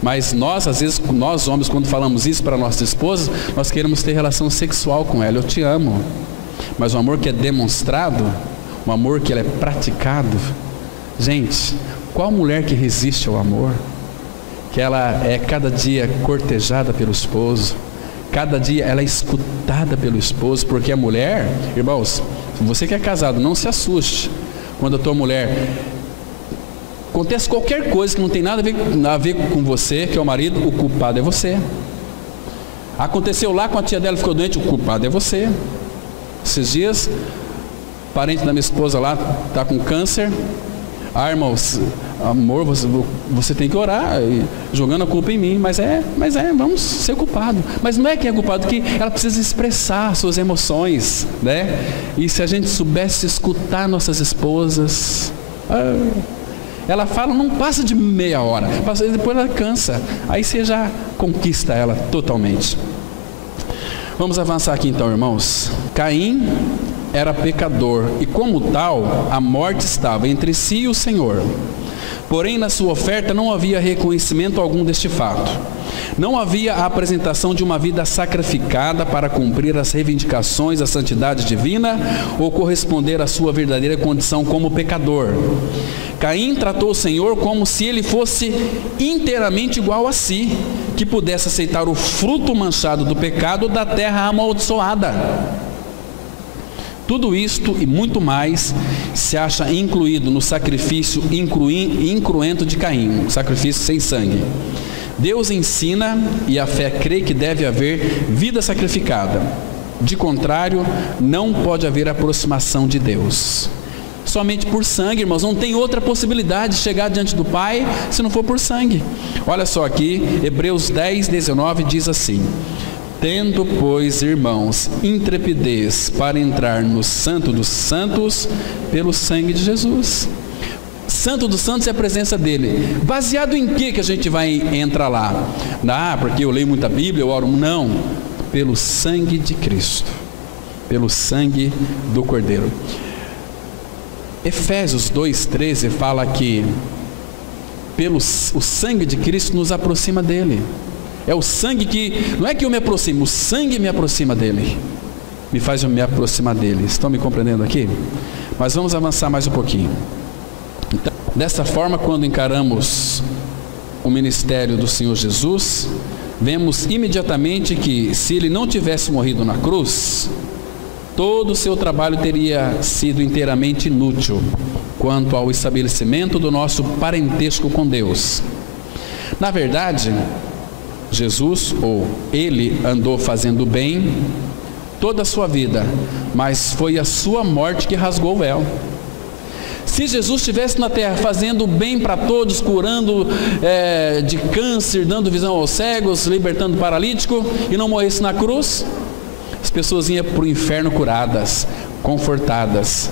Mas às vezes nós homens, quando falamos isso para nossa esposa, nós queremos ter relação sexual com ela: eu te amo. Mas o amor que é demonstrado, o amor que ele é praticado, gente, qual mulher que resiste ao amor? Que ela é cada dia cortejada pelo esposo, cada dia ela é escutada pelo esposo, porque a mulher, irmãos, você que é casado, não se assuste quando a tua mulher acontece qualquer coisa que não tem nada a ver com você, que é o marido, o culpado é você. Aconteceu lá com a tia dela, ficou doente, o culpado é você. Esses dias, parente da minha esposa lá está com câncer. Irmãos, amor, você tem que orar, jogando a culpa em mim, mas vamos ser culpado. Mas não é que é culpado, que ela precisa expressar suas emoções, né? E se a gente soubesse escutar nossas esposas, ela fala, não passa de meia hora, depois ela cansa, aí você já conquista ela totalmente. Vamos avançar aqui então, irmãos. Caim era pecador, e como tal, a morte estava entre si e o Senhor. Porém, na sua oferta não havia reconhecimento algum deste fato. Não havia a apresentação de uma vida sacrificada para cumprir as reivindicações da santidade divina ou corresponder à sua verdadeira condição como pecador. Caim tratou o Senhor como se ele fosse inteiramente igual a si, que pudesse aceitar o fruto manchado do pecado da terra amaldiçoada. Tudo isto e muito mais se acha incluído no sacrifício incruento de Caim, um sacrifício sem sangue. Deus ensina e a fé crê que deve haver vida sacrificada. De contrário, não pode haver aproximação de Deus. Somente por sangue, irmãos, não tem outra possibilidade de chegar diante do Pai se não for por sangue. Olha só aqui, Hebreus 10, 19 diz assim: tendo, pois, irmãos, intrepidez para entrar no Santo dos Santos pelo sangue de Jesus. Santo dos Santos é a presença dele. Baseado em que a gente vai entrar lá? Porque eu leio muita Bíblia, eu oro. Não, pelo sangue de Cristo, pelo sangue do Cordeiro. Efésios 2,13 fala que o sangue de Cristo nos aproxima dele. É o sangue que, não é que eu me aproximo, o sangue me aproxima dele, me faz eu me aproximar dele. Estão me compreendendo aqui? Mas vamos avançar mais um pouquinho. Então, dessa forma, quando encaramos o ministério do Senhor Jesus, vemos imediatamente que se ele não tivesse morrido na cruz, todo o seu trabalho teria sido inteiramente inútil quanto ao estabelecimento do nosso parentesco com Deus. Na verdade, Jesus, ou ele, andou fazendo bem toda a sua vida, mas foi a sua morte que rasgou o véu. Se Jesus estivesse na terra fazendo bem para todos, curando de câncer, dando visão aos cegos, libertando o paralítico, e não morresse na cruz, as pessoas iam para o inferno curadas, confortadas.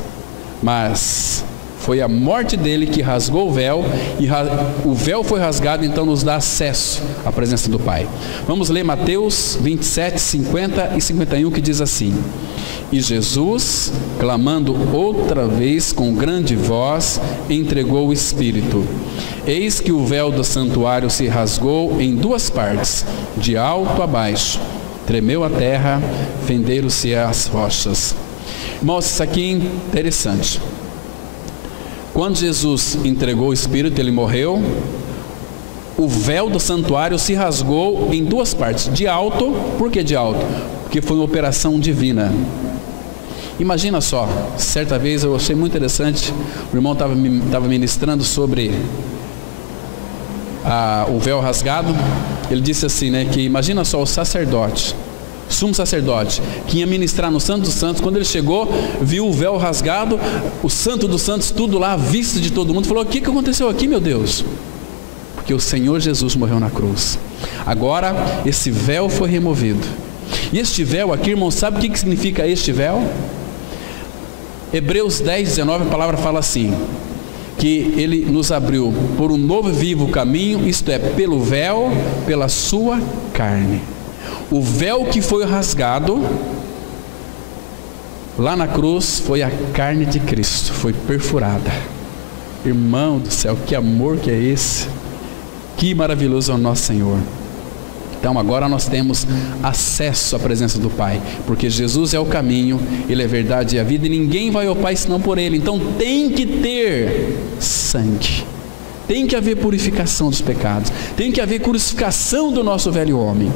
Mas foi a morte dele que rasgou o véu, e o véu foi rasgado, então nos dá acesso à presença do Pai. Vamos ler Mateus 27, 50 e 51, que diz assim: e Jesus, clamando outra vez com grande voz, entregou o Espírito. Eis que o véu do santuário se rasgou em duas partes, de alto a baixo. Tremeu a terra, fenderam-se as rochas. Irmãos, isso aqui é interessante. Quando Jesus entregou o Espírito, ele morreu, o véu do santuário se rasgou em duas partes, de alto. Por que de alto? Porque foi uma operação divina. Imagina só, certa vez eu achei muito interessante, o irmão estava ministrando sobre o véu rasgado. Ele disse assim, que imagina só o sacerdote, sumo sacerdote, que ia ministrar no Santo dos Santos. Quando ele chegou, viu o véu rasgado, o Santo dos Santos, tudo lá à vista de todo mundo, falou: o que aconteceu aqui, meu Deus? Porque o Senhor Jesus morreu na cruz. Agora esse véu foi removido. E este véu aqui, irmão, sabe o que significa este véu? Hebreus 10, 19, a palavra fala assim, que ele nos abriu por um novo e vivo caminho, isto é, pelo véu, pela sua carne. O véu que foi rasgado lá na cruz foi a carne de Cristo, foi perfurada. Irmão do céu, que amor que é esse! Que maravilhoso é o nosso Senhor. Então agora nós temos acesso à presença do Pai, porque Jesus é o caminho, Ele é a verdade e a vida, e ninguém vai ao Pai senão por Ele. Então tem que ter sangue, tem que haver purificação dos pecados, tem que haver crucificação do nosso velho homem,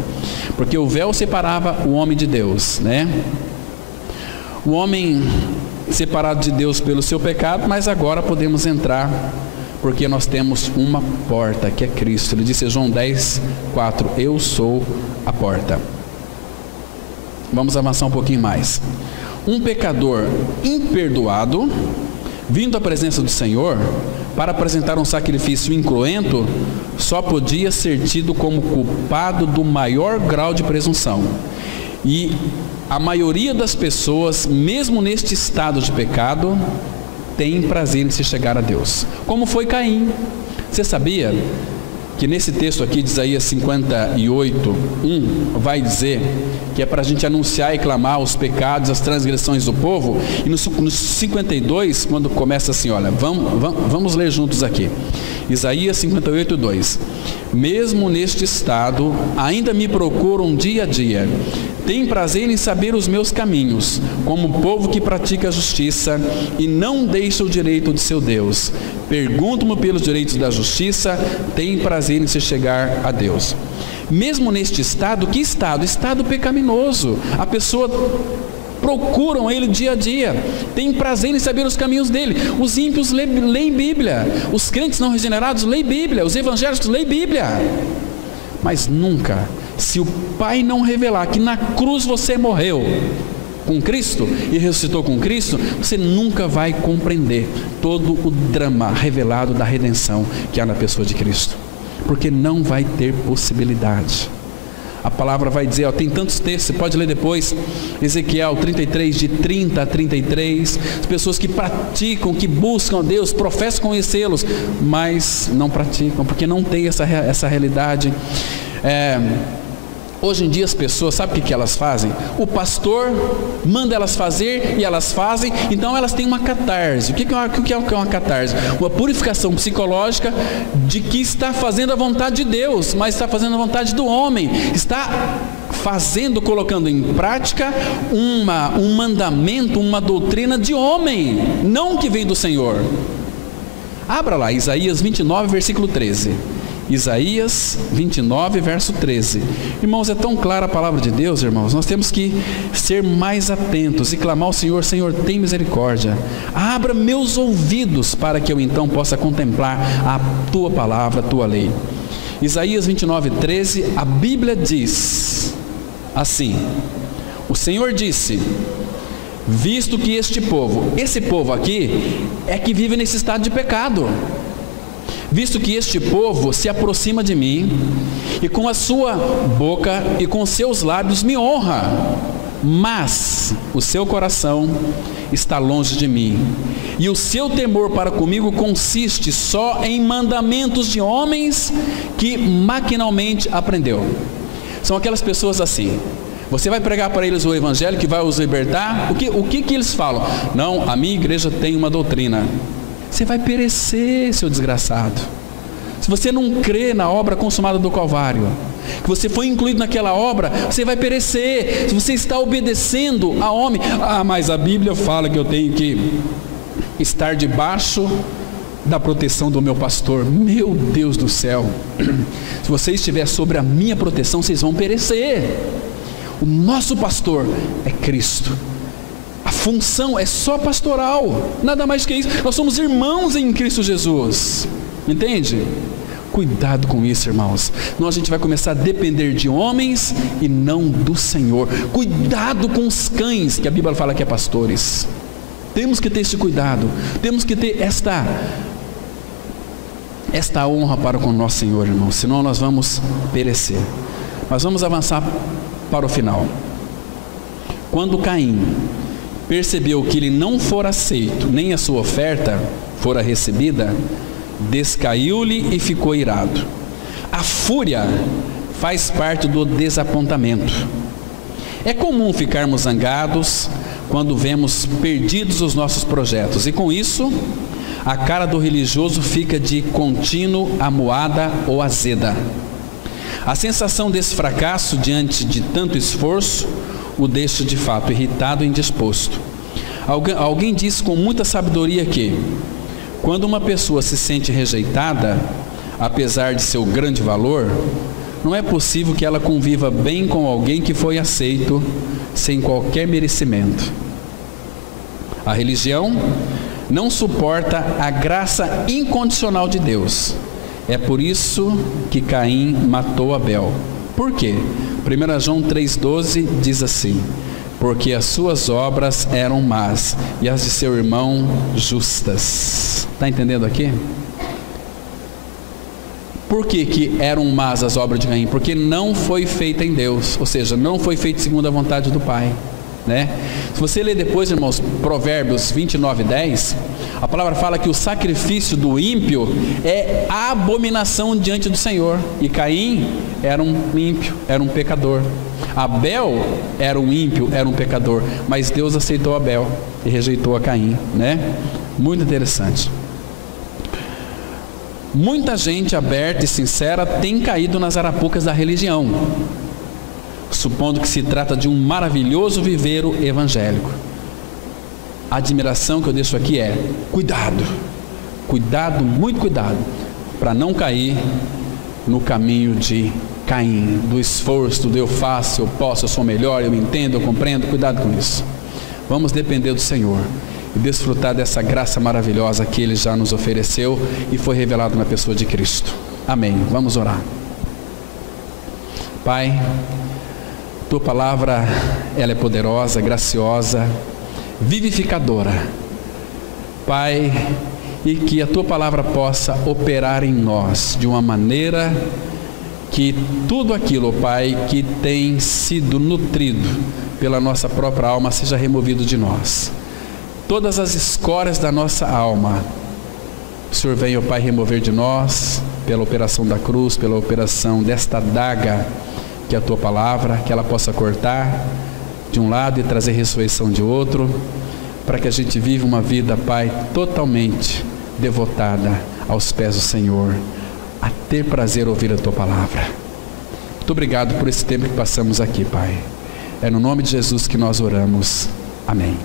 porque o véu separava o homem de Deus, o homem separado de Deus pelo seu pecado. Mas agora podemos entrar, porque nós temos uma porta, que é Cristo. Ele disse em João 10, 4, eu sou a porta. Vamos avançar um pouquinho mais. Um pecador imperdoado, vindo à presença do Senhor, para apresentar um sacrifício incruento, só podia ser tido como culpado do maior grau de presunção. E a maioria das pessoas, mesmo neste estado de pecado, tem prazer em se chegar a Deus. Como foi Caim. Você sabia que nesse texto aqui de Isaías 58, 1, vai dizer que é para a gente anunciar e clamar os pecados, as transgressões do povo? E no 52, quando começa assim, olha, vamos ler juntos aqui. Isaías 58, 2. Mesmo neste estado, ainda me procuram dia a dia. Tem prazer em saber os meus caminhos, como o povo que pratica a justiça e não deixa o direito de seu Deus. Pergunto-me pelos direitos da justiça, tem prazer em se chegar a Deus. Mesmo neste estado, que estado? Estado pecaminoso. A pessoa procuram Ele dia a dia, tem prazer em saber os caminhos dele. Os ímpios leem Bíblia, os crentes não regenerados leem Bíblia, os evangélicos leem Bíblia, mas nunca, se o Pai não revelar que na cruz você morreu com Cristo e ressuscitou com Cristo, você nunca vai compreender todo o drama revelado da redenção que há na pessoa de Cristo, porque não vai ter possibilidade. A palavra vai dizer, tem tantos textos, você pode ler depois, Ezequiel 33, de 30 a 33, as pessoas que praticam, que buscam a Deus, professam conhecê-los, mas não praticam, porque não tem essa realidade. Hoje em dia as pessoas, sabe o que elas fazem? O pastor manda elas fazer e elas fazem, então elas têm uma catarse. O que é uma catarse? Uma purificação psicológica de que está fazendo a vontade de Deus, mas está fazendo a vontade do homem, está fazendo, colocando em prática um mandamento, uma doutrina de homem, não que vem do Senhor. Abra lá, Isaías 29, versículo 13. Isaías 29, verso 13. Irmãos, é tão clara a palavra de Deus, irmãos, nós temos que ser mais atentos e clamar ao Senhor: Senhor, tem misericórdia, abra meus ouvidos para que eu então possa contemplar a tua palavra, a tua lei. Isaías 29, 13, a Bíblia diz assim: o Senhor disse, visto que esse povo aqui é que vive nesse estado de pecado, visto que este povo se aproxima de mim, e com a sua boca e com seus lábios me honra, mas o seu coração está longe de mim, e o seu temor para comigo consiste só em mandamentos de homens que maquinalmente aprendeu. São aquelas pessoas assim. Você vai pregar para eles o evangelho que vai os libertar, o que eles falam? Não, a minha igreja tem uma doutrina. Você vai perecer, seu desgraçado. Se você não crê na obra consumada do Calvário, que você foi incluído naquela obra, você vai perecer. Se você está obedecendo a homem, mas a Bíblia fala que eu tenho que estar debaixo da proteção do meu pastor. Meu Deus do céu, se você estiver sobre a minha proteção, vocês vão perecer. O nosso pastor é Cristo. A função é só pastoral, nada mais que isso. Nós somos irmãos em Cristo Jesus, entende? Cuidado com isso, irmãos. Senão a gente vai começar a depender de homens e não do Senhor. Cuidado com os cães, que a Bíblia fala que é pastores. Temos que ter esse cuidado, temos que ter esta honra para com o nosso Senhor, irmãos, senão nós vamos perecer. Mas vamos avançar para o final. Quando Caim percebeu que ele não fora aceito, nem a sua oferta fora recebida, descaiu-lhe e ficou irado. A fúria faz parte do desapontamento. É comum ficarmos zangados quando vemos perdidos os nossos projetos, e com isso, a cara do religioso fica de contínuo amuada ou azeda. A sensação desse fracasso diante de tanto esforço o deixa de fato irritado e indisposto. Alguém disse com muita sabedoria que, quando uma pessoa se sente rejeitada, apesar de seu grande valor, não é possível que ela conviva bem com alguém que foi aceito sem qualquer merecimento. A religião não suporta a graça incondicional de Deus. É por isso que Caim matou Abel. Por quê? 1 João 3,12 diz assim: porque as suas obras eram más e as de seu irmão justas. Está entendendo aqui? Por que eram más as obras de Caim? Porque não foi feita em Deus, ou seja, não foi feito segundo a vontade do Pai. né? Se você ler depois, irmãos, Provérbios 29:10, a palavra fala que o sacrifício do ímpio é abominação diante do Senhor. E Caim era um ímpio, era um pecador. Abel era um ímpio, era um pecador, mas Deus aceitou Abel e rejeitou a Caim, né? Muito interessante. Muita gente aberta e sincera tem caído nas arapucas da religião, supondo que se trata de um maravilhoso viveiro evangélico. A admiração que eu deixo aqui é: cuidado, cuidado, muito cuidado, para não cair no caminho de Caim, do esforço, do eu faço, eu posso, eu sou melhor, eu entendo, eu compreendo. Cuidado com isso. Vamos depender do Senhor e desfrutar dessa graça maravilhosa que Ele já nos ofereceu e foi revelado na pessoa de Cristo. Amém. Vamos orar. Pai, Tua palavra, ela é poderosa, graciosa, vivificadora. Pai, e que a Tua palavra possa operar em nós de uma maneira que tudo aquilo, Pai, que tem sido nutrido pela nossa própria alma seja removido de nós. Todas as escórias da nossa alma, o Senhor venha, Pai, remover de nós, pela operação da cruz, pela operação desta adaga, que é a Tua palavra, que ela possa cortar de um lado e trazer ressurreição de outro, para que a gente viva uma vida, Pai, totalmente devotada aos pés do Senhor, a ter prazer ouvir a Tua palavra. Muito obrigado por esse tempo que passamos aqui, Pai. É no nome de Jesus que nós oramos. Amém.